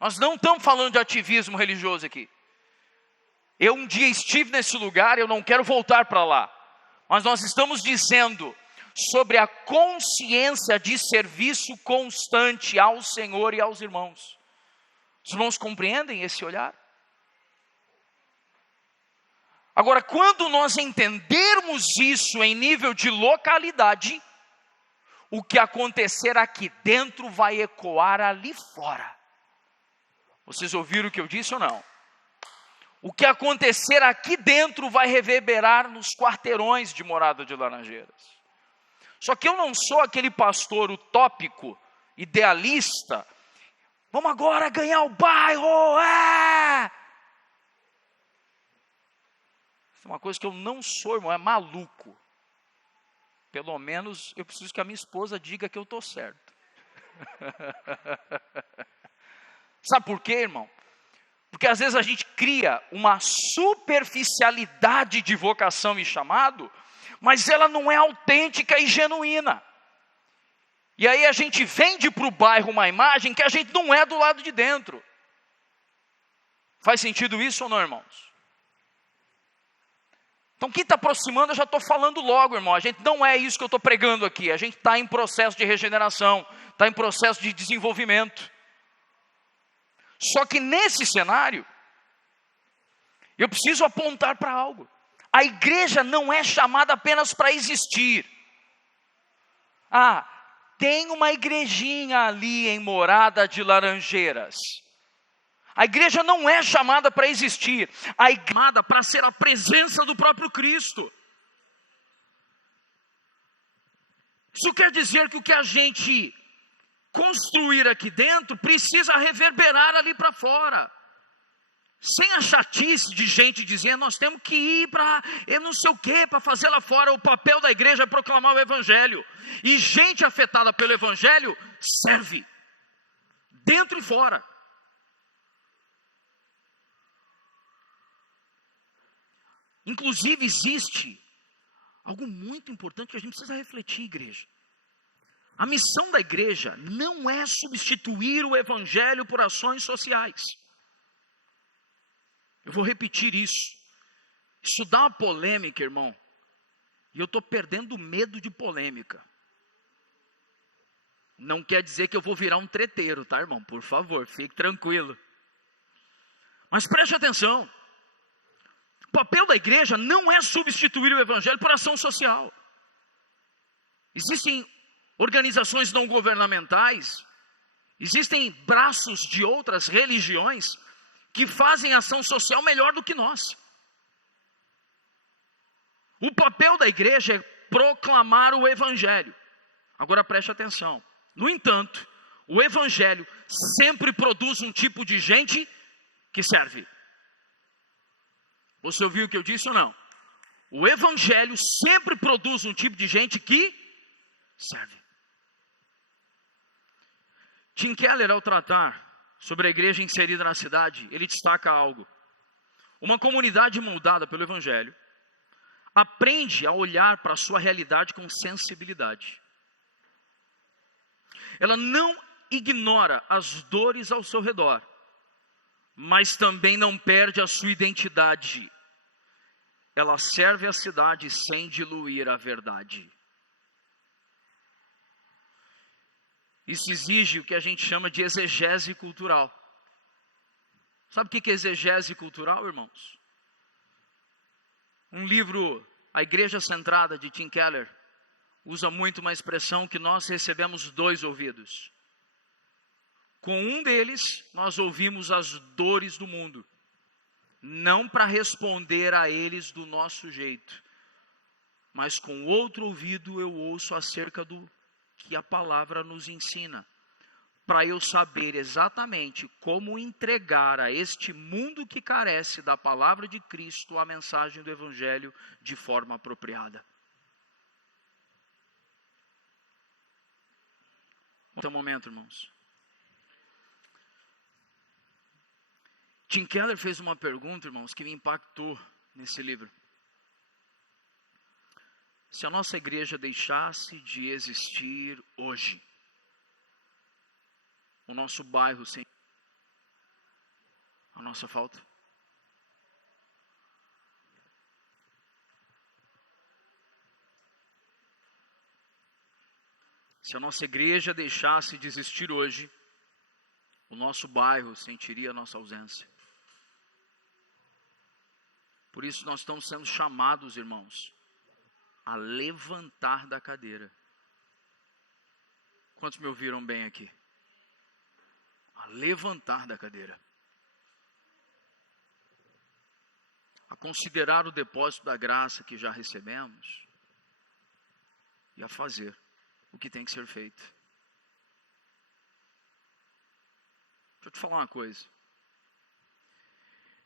Nós não estamos falando de ativismo religioso aqui. Eu um dia estive nesse lugar, eu não quero voltar para lá. Mas nós estamos dizendo sobre a consciência de serviço constante ao Senhor e aos irmãos. Os irmãos compreendem esse olhar? Agora, quando nós entendermos isso em nível de localidade, o que acontecer aqui dentro vai ecoar ali fora. Vocês ouviram o que eu disse ou não? O que acontecer aqui dentro vai reverberar nos quarteirões de Morada de Laranjeiras. Só que eu não sou aquele pastor utópico, idealista. Vamos agora ganhar o bairro. Uma coisa que eu não sou, irmão, é maluco. Pelo menos eu preciso que a minha esposa diga que eu estou certo. Sabe por quê, irmão? Porque às vezes a gente cria uma superficialidade de vocação e chamado, mas ela não é autêntica e genuína. E aí a gente vende para o bairro uma imagem que a gente não é do lado de dentro. Faz sentido isso ou não, irmãos? Então quem está aproximando, eu já estou falando logo, irmão. A gente não é isso que eu estou pregando aqui. A gente está em processo de regeneração, está em processo de desenvolvimento. Só que nesse cenário, eu preciso apontar para algo. A igreja não é chamada apenas para existir. Tem uma igrejinha ali em Morada de Laranjeiras. A igreja não é chamada para existir. A igreja é chamada para ser a presença do próprio Cristo. Isso quer dizer que o que a gente construir aqui dentro precisa reverberar ali para fora. Sem a chatice de gente dizendo, nós temos que ir para eu não sei o que, para fazer lá fora. O papel da igreja é proclamar o evangelho. E gente afetada pelo evangelho serve, dentro e fora. Inclusive existe algo muito importante que a gente precisa refletir, igreja. A missão da igreja não é substituir o evangelho por ações sociais. Eu vou repetir isso. Isso dá uma polêmica, irmão. E eu estou perdendo medo de polêmica. Não quer dizer que eu vou virar um treteiro, tá, irmão? Por favor, fique tranquilo. Mas preste atenção. O papel da igreja não é substituir o evangelho por ação social. Existem organizações não governamentais, existem braços de outras religiões que fazem ação social melhor do que nós. O papel da igreja é proclamar o evangelho. Agora preste atenção. No entanto, o evangelho sempre produz um tipo de gente que serve. Você ouviu o que eu disse ou não? O evangelho sempre produz um tipo de gente que serve. Tim Keller, ao tratar sobre a igreja inserida na cidade, ele destaca algo. Uma comunidade moldada pelo evangelho aprende a olhar para a sua realidade com sensibilidade. Ela não ignora as dores ao seu redor, mas também não perde a sua identidade. Ela serve a cidade sem diluir a verdade. Isso exige o que a gente chama de exegese cultural. Sabe o que é exegese cultural, irmãos? Um livro, A Igreja Centrada, de Tim Keller, usa muito uma expressão que nós recebemos 2 ouvidos. Com um deles, nós ouvimos as dores do mundo, não para responder a eles do nosso jeito, mas com o outro ouvido eu ouço acerca do que a palavra nos ensina, para eu saber exatamente como entregar a este mundo que carece da palavra de Cristo a mensagem do evangelho de forma apropriada. Então, um momento, irmãos. Tim Keller fez uma pergunta, irmãos, que me impactou nesse livro. Se a nossa igreja deixasse de existir hoje, o nosso bairro sem a nossa falta? Se a nossa igreja deixasse de existir hoje, o nosso bairro sentiria a nossa ausência. Por isso nós estamos sendo chamados, irmãos, a levantar da cadeira. Quantos me ouviram bem aqui? A levantar da cadeira. A considerar o depósito da graça que já recebemos e a fazer o que tem que ser feito. Deixa eu te falar uma coisa.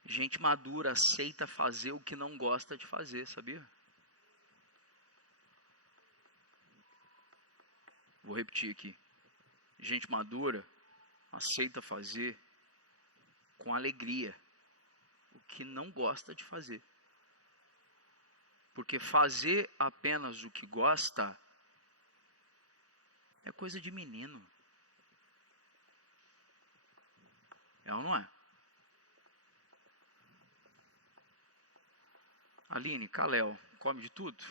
Gente madura aceita fazer o que não gosta de fazer, sabia? Vou repetir aqui. Gente madura aceita fazer com alegria o que não gosta de fazer. Porque fazer apenas o que gosta é coisa de menino. É ou não é? Aline, Kalel, come de tudo?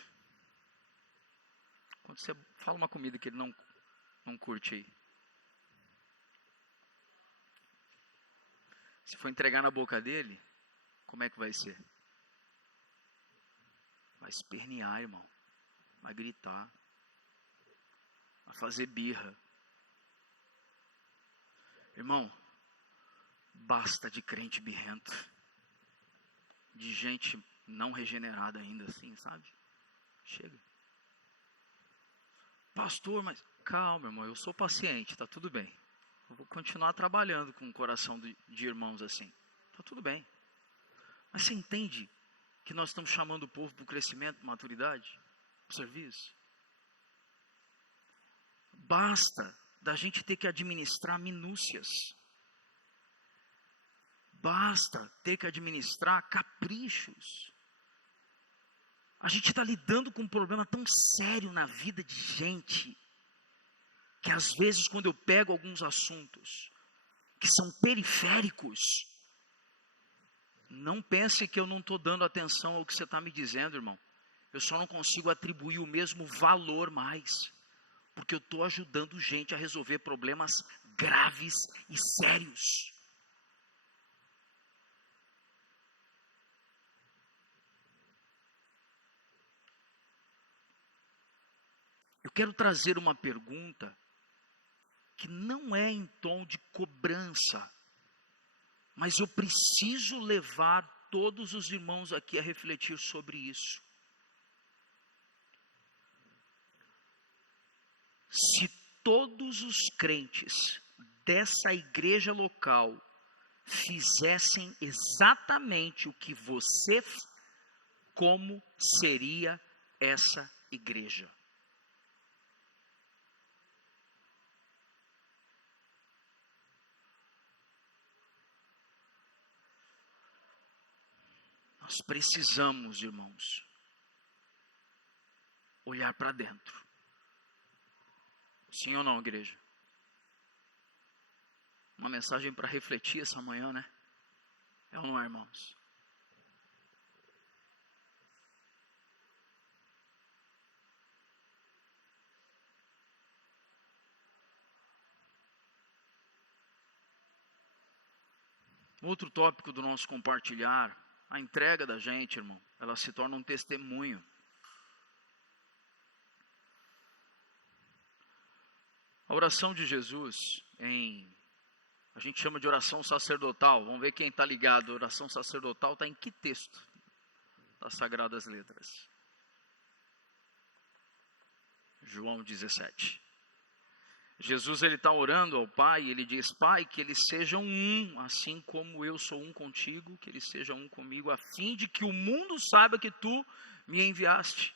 Quando você fala uma comida que ele não curte aí. Se for entregar na boca dele, como é que vai ser? Vai espernear, irmão. Vai gritar. Vai fazer birra. Irmão, basta de crente birrento. De gente não regenerada ainda assim, sabe? Chega. pastor, mas calma, irmão, eu sou paciente, está tudo bem. Eu vou continuar trabalhando com o coração de irmãos assim. Está tudo bem. Mas você entende que nós estamos chamando o povo para o crescimento, maturidade, para o serviço? Basta da gente ter que administrar minúcias. Basta ter que administrar caprichos. A gente está lidando com um problema tão sério na vida de gente, que às vezes quando eu pego alguns assuntos que são periféricos, não pense que eu não estou dando atenção ao que você está me dizendo, irmão. Eu só não consigo atribuir o mesmo valor mais, porque eu estou ajudando gente a resolver problemas graves e sérios. Eu quero trazer uma pergunta que não é em tom de cobrança, mas eu preciso levar todos os irmãos aqui a refletir sobre isso. Se todos os crentes dessa igreja local fizessem exatamente o que você, como seria essa igreja? Nós precisamos, irmãos, olhar para dentro. Sim ou não, igreja? Uma mensagem para refletir essa manhã, né? É ou não é, irmãos? Outro tópico do nosso compartilhar, a entrega da gente, irmão, ela se torna um testemunho. A oração de Jesus, a gente chama de oração sacerdotal. Vamos ver quem está ligado. A oração sacerdotal está em que texto das Sagradas Letras? João 17. Jesus, ele está orando ao Pai, ele diz: Pai, que eles sejam um, assim como eu sou um contigo, que eles sejam um comigo, a fim de que o mundo saiba que tu me enviaste.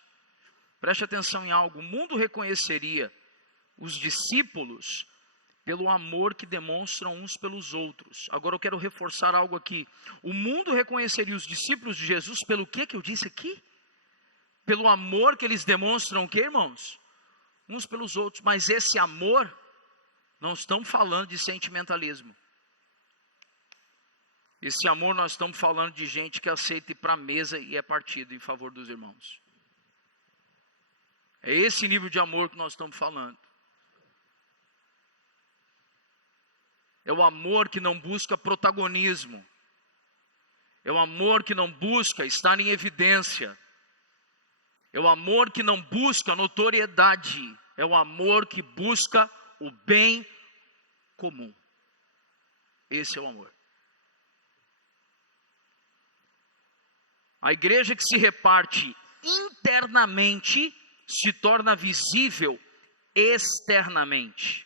Preste atenção em algo: o mundo reconheceria os discípulos pelo amor que demonstram uns pelos outros. Agora eu quero reforçar algo aqui. O mundo reconheceria os discípulos de Jesus pelo que eu disse aqui? Pelo amor que eles demonstram o que, irmãos? Uns pelos outros. Mas esse amor, não estamos falando de sentimentalismo. Esse amor nós estamos falando de gente que aceita ir para a mesa e é partido em favor dos irmãos. É esse nível de amor que nós estamos falando. É o amor que não busca protagonismo. É o amor que não busca estar em evidência. É o amor que não busca notoriedade. É o amor que busca o bem comum. Esse é o amor. A igreja que se reparte internamente se torna visível externamente.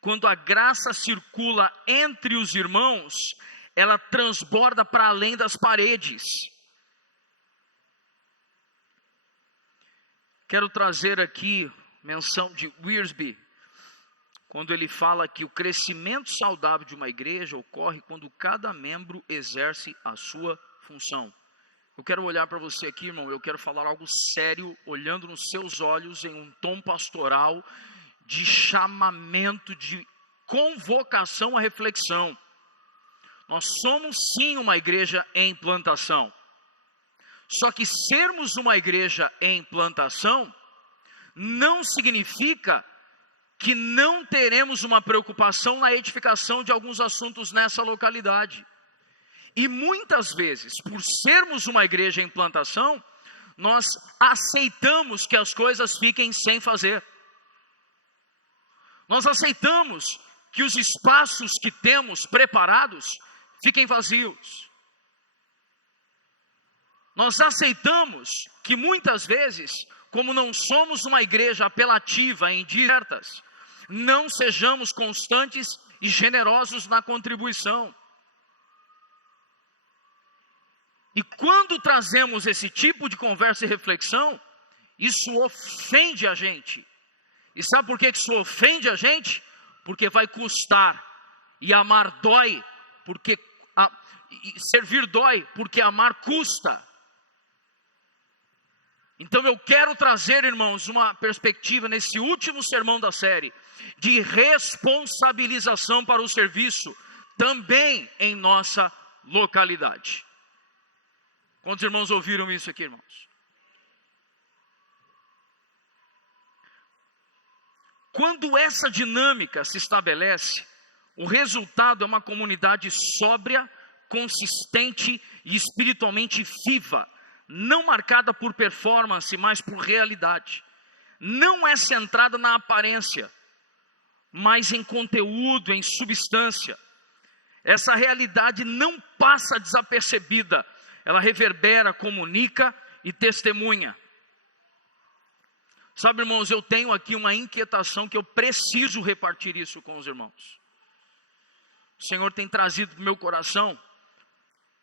Quando a graça circula entre os irmãos, ela transborda para além das paredes. Quero trazer aqui menção de Wiersbe, quando ele fala que o crescimento saudável de uma igreja ocorre quando cada membro exerce a sua função. Eu quero olhar para você aqui, irmão, eu quero falar algo sério, olhando nos seus olhos em um tom pastoral, de chamamento, de convocação à reflexão. Nós somos sim uma igreja em plantação. Só que sermos uma igreja em plantação não significa que não teremos uma preocupação na edificação de alguns assuntos nessa localidade. E muitas vezes, por sermos uma igreja em plantação, nós aceitamos que as coisas fiquem sem fazer. Nós aceitamos que os espaços que temos preparados fiquem vazios. Nós aceitamos que muitas vezes como não somos uma igreja apelativa em diretas, não sejamos constantes e generosos na contribuição. E quando trazemos esse tipo de conversa e reflexão, isso ofende a gente. E sabe por que isso ofende a gente? Porque vai custar. E amar dói, porque servir dói, porque amar custa. Então eu quero trazer, irmãos, uma perspectiva nesse último sermão da série, de responsabilização para o serviço, também em nossa localidade. Quantos irmãos ouviram isso aqui, irmãos? Quando essa dinâmica se estabelece, o resultado é uma comunidade sóbria, consistente e espiritualmente viva, não marcada por performance, mas por realidade. Não é centrada na aparência, mas em conteúdo, em substância. Essa realidade não passa desapercebida, ela reverbera, comunica e testemunha. Sabe, irmãos, eu tenho aqui uma inquietação que eu preciso repartir isso com os irmãos. O Senhor tem trazido para o meu coração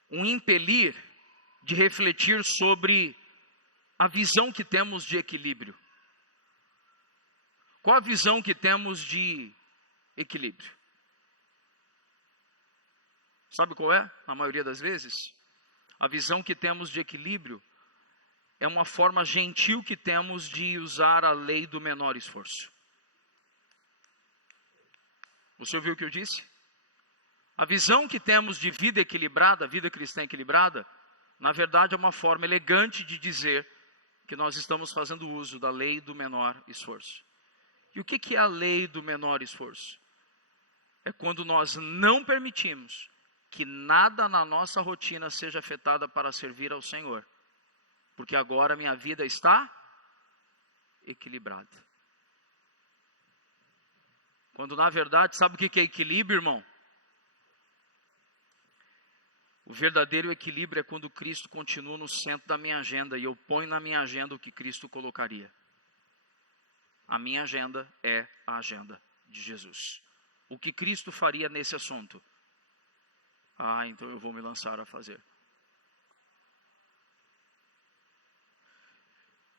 um impelir de refletir sobre a visão que temos de equilíbrio. Qual a visão que temos de equilíbrio? Sabe qual é? Na maioria das vezes, a visão que temos de equilíbrio é uma forma gentil que temos de usar a lei do menor esforço. Você ouviu o que eu disse? A visão que temos de vida equilibrada, vida cristã equilibrada, na verdade é uma forma elegante de dizer que nós estamos fazendo uso da lei do menor esforço. E o que é a lei do menor esforço? É quando nós não permitimos que nada na nossa rotina seja afetada para servir ao Senhor, porque agora minha vida está equilibrada. Quando na verdade, sabe o que é equilíbrio, irmão? O verdadeiro equilíbrio é quando Cristo continua no centro da minha agenda e eu ponho na minha agenda o que Cristo colocaria. A minha agenda é a agenda de Jesus. O que Cristo faria nesse assunto? Então eu vou me lançar a fazer.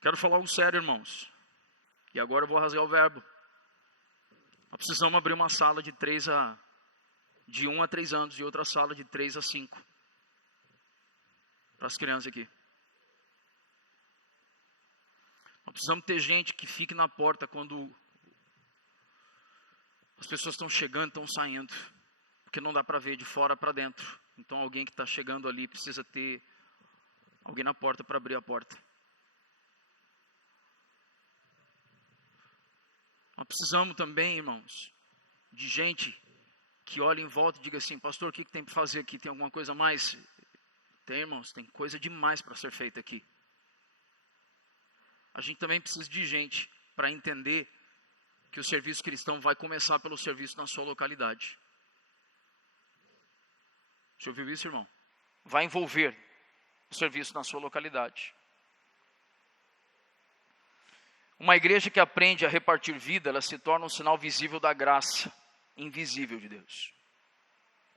Quero falar algo sério, irmãos. E agora eu vou rasgar o verbo. Nós precisamos abrir uma sala de 1 a 3 anos e outra sala de 3 a 5. Para as crianças aqui. Nós precisamos ter gente que fique na porta quando as pessoas estão chegando, estão saindo. Porque não dá para ver de fora para dentro. Então alguém que está chegando ali precisa ter alguém na porta para abrir a porta. Nós precisamos também, irmãos, de gente que olhe em volta e diga assim: pastor, o que tem para fazer aqui? Tem alguma coisa a mais? Tem, irmãos, tem coisa demais para ser feita aqui. A gente também precisa de gente para entender que o serviço cristão vai começar pelo serviço na sua localidade. Você ouviu isso, irmão? Vai envolver o serviço na sua localidade. Uma igreja que aprende a repartir vida, ela se torna um sinal visível da graça invisível de Deus.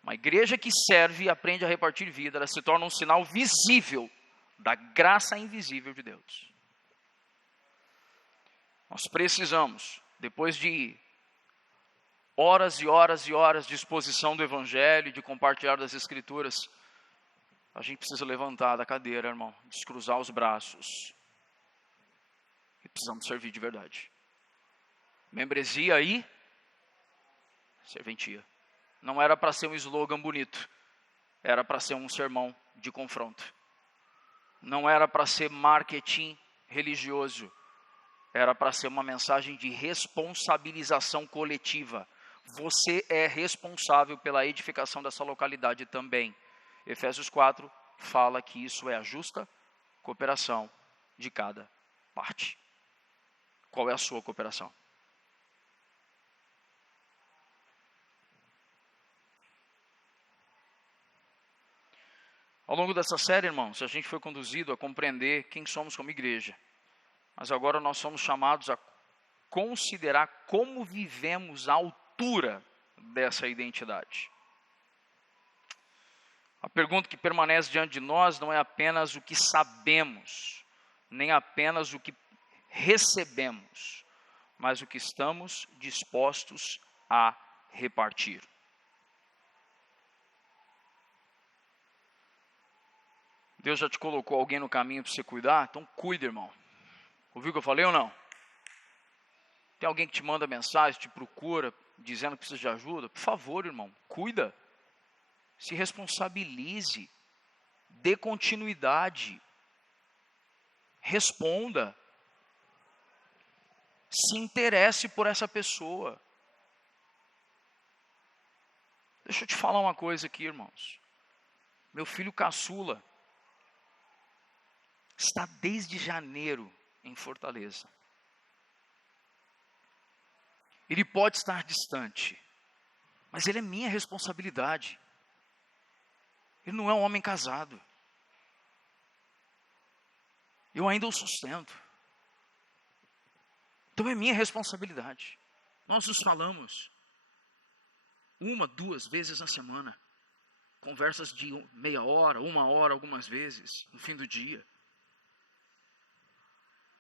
Uma igreja que serve e aprende a repartir vida, ela se torna um sinal visível da graça invisível de Deus. Nós precisamos, depois de horas e horas e horas de exposição do Evangelho, de compartilhar das Escrituras, a gente precisa levantar da cadeira, irmão, descruzar os braços. E precisamos servir de verdade. Membresia e serventia. Não era para ser um slogan bonito. Era para ser um sermão de confronto. Não era para ser marketing religioso. Era para ser uma mensagem de responsabilização coletiva. Você é responsável pela edificação dessa localidade também. Efésios 4 fala que isso é a justa cooperação de cada parte. Qual é a sua cooperação? Ao longo dessa série, irmãos, a gente foi conduzido a compreender quem somos como igreja. Mas agora nós somos chamados a considerar como vivemos à altura dessa identidade. A pergunta que permanece diante de nós não é apenas o que sabemos, nem apenas o que recebemos, mas o que estamos dispostos a repartir. Deus já te colocou alguém no caminho para você cuidar? Então cuida, irmão. Ouviu o que eu falei ou não? Tem alguém que te manda mensagem, te procura, dizendo que precisa de ajuda? Por favor, irmão, cuida. Se responsabilize. Dê continuidade. Responda. Se interesse por essa pessoa. Deixa eu te falar uma coisa aqui, irmãos. Meu filho caçula está desde janeiro em Fortaleza. Ele pode estar distante, mas ele é minha responsabilidade. Ele não é um homem casado. Eu ainda o sustento. Então é minha responsabilidade. Nós nos falamos 1, 2 vezes na semana. Conversas de meia hora, 1 hora, algumas vezes, no fim do dia.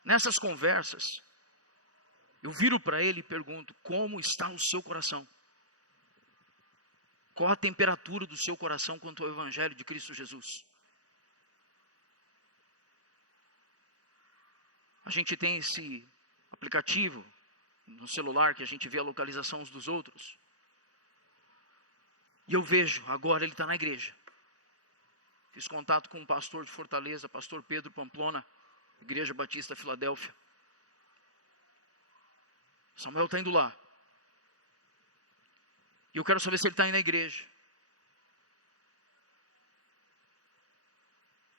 Nessas conversas, eu viro para ele e pergunto: como está o seu coração? Qual a temperatura do seu coração quanto ao Evangelho de Cristo Jesus? A gente tem esse aplicativo no celular que a gente vê a localização uns dos outros. E eu vejo, agora ele está na igreja. Fiz contato com um pastor de Fortaleza, pastor Pedro Pamplona, Igreja Batista Filadélfia. Samuel está indo lá. E eu quero saber se ele está indo na igreja.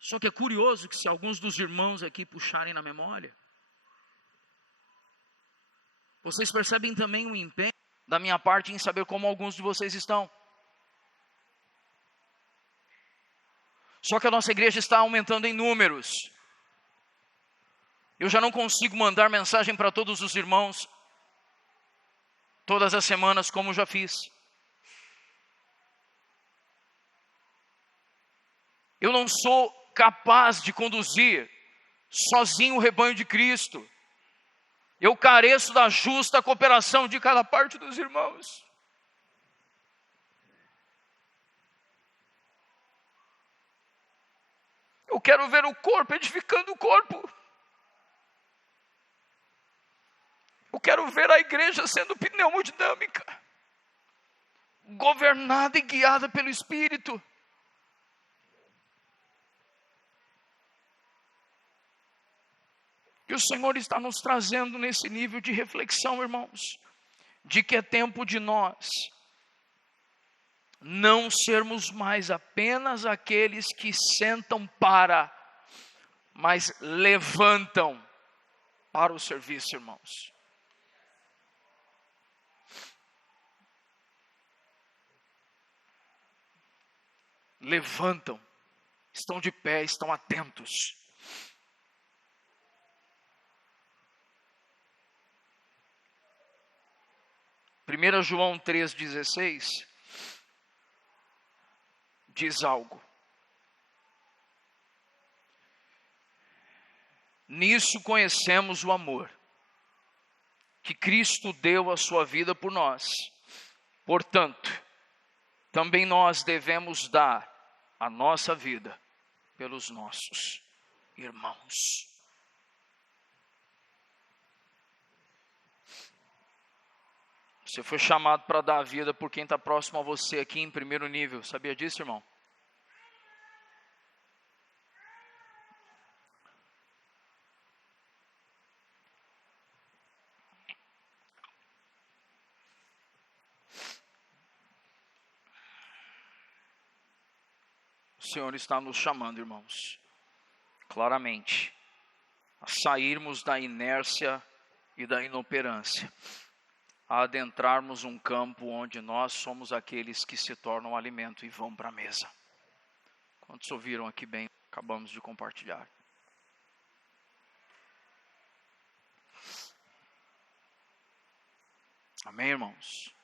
Só que é curioso que se alguns dos irmãos aqui puxarem na memória, vocês percebem também o empenho Da minha parte em saber como alguns de vocês estão. Só que a nossa igreja está aumentando em números. Eu já não consigo mandar mensagem para todos os irmãos todas as semanas como já fiz. Eu não sou capaz de conduzir sozinho o rebanho de Cristo. Eu careço da justa cooperação de cada parte dos irmãos. Eu quero ver o corpo edificando o corpo. Eu quero ver a igreja sendo pneumodinâmica, governada e guiada pelo Espírito. E o Senhor está nos trazendo nesse nível de reflexão, irmãos, de que é tempo de nós não sermos mais apenas aqueles que sentam para, mas levantam para o serviço, irmãos. Levantam, estão de pé, estão atentos. Primeira João 3,16 diz algo. Nisso conhecemos o amor, que Cristo deu a sua vida por nós. Portanto, também nós devemos dar a nossa vida pelos nossos irmãos. Você foi chamado para dar a vida por quem está próximo a você aqui em primeiro nível. Sabia disso, irmão? O Senhor está nos chamando, irmãos, claramente, a sairmos da inércia e da inoperância, a adentrarmos um campo onde nós somos aqueles que se tornam alimento e vão para a mesa. Quantos ouviram aqui bem? Acabamos de compartilhar. Amém, irmãos?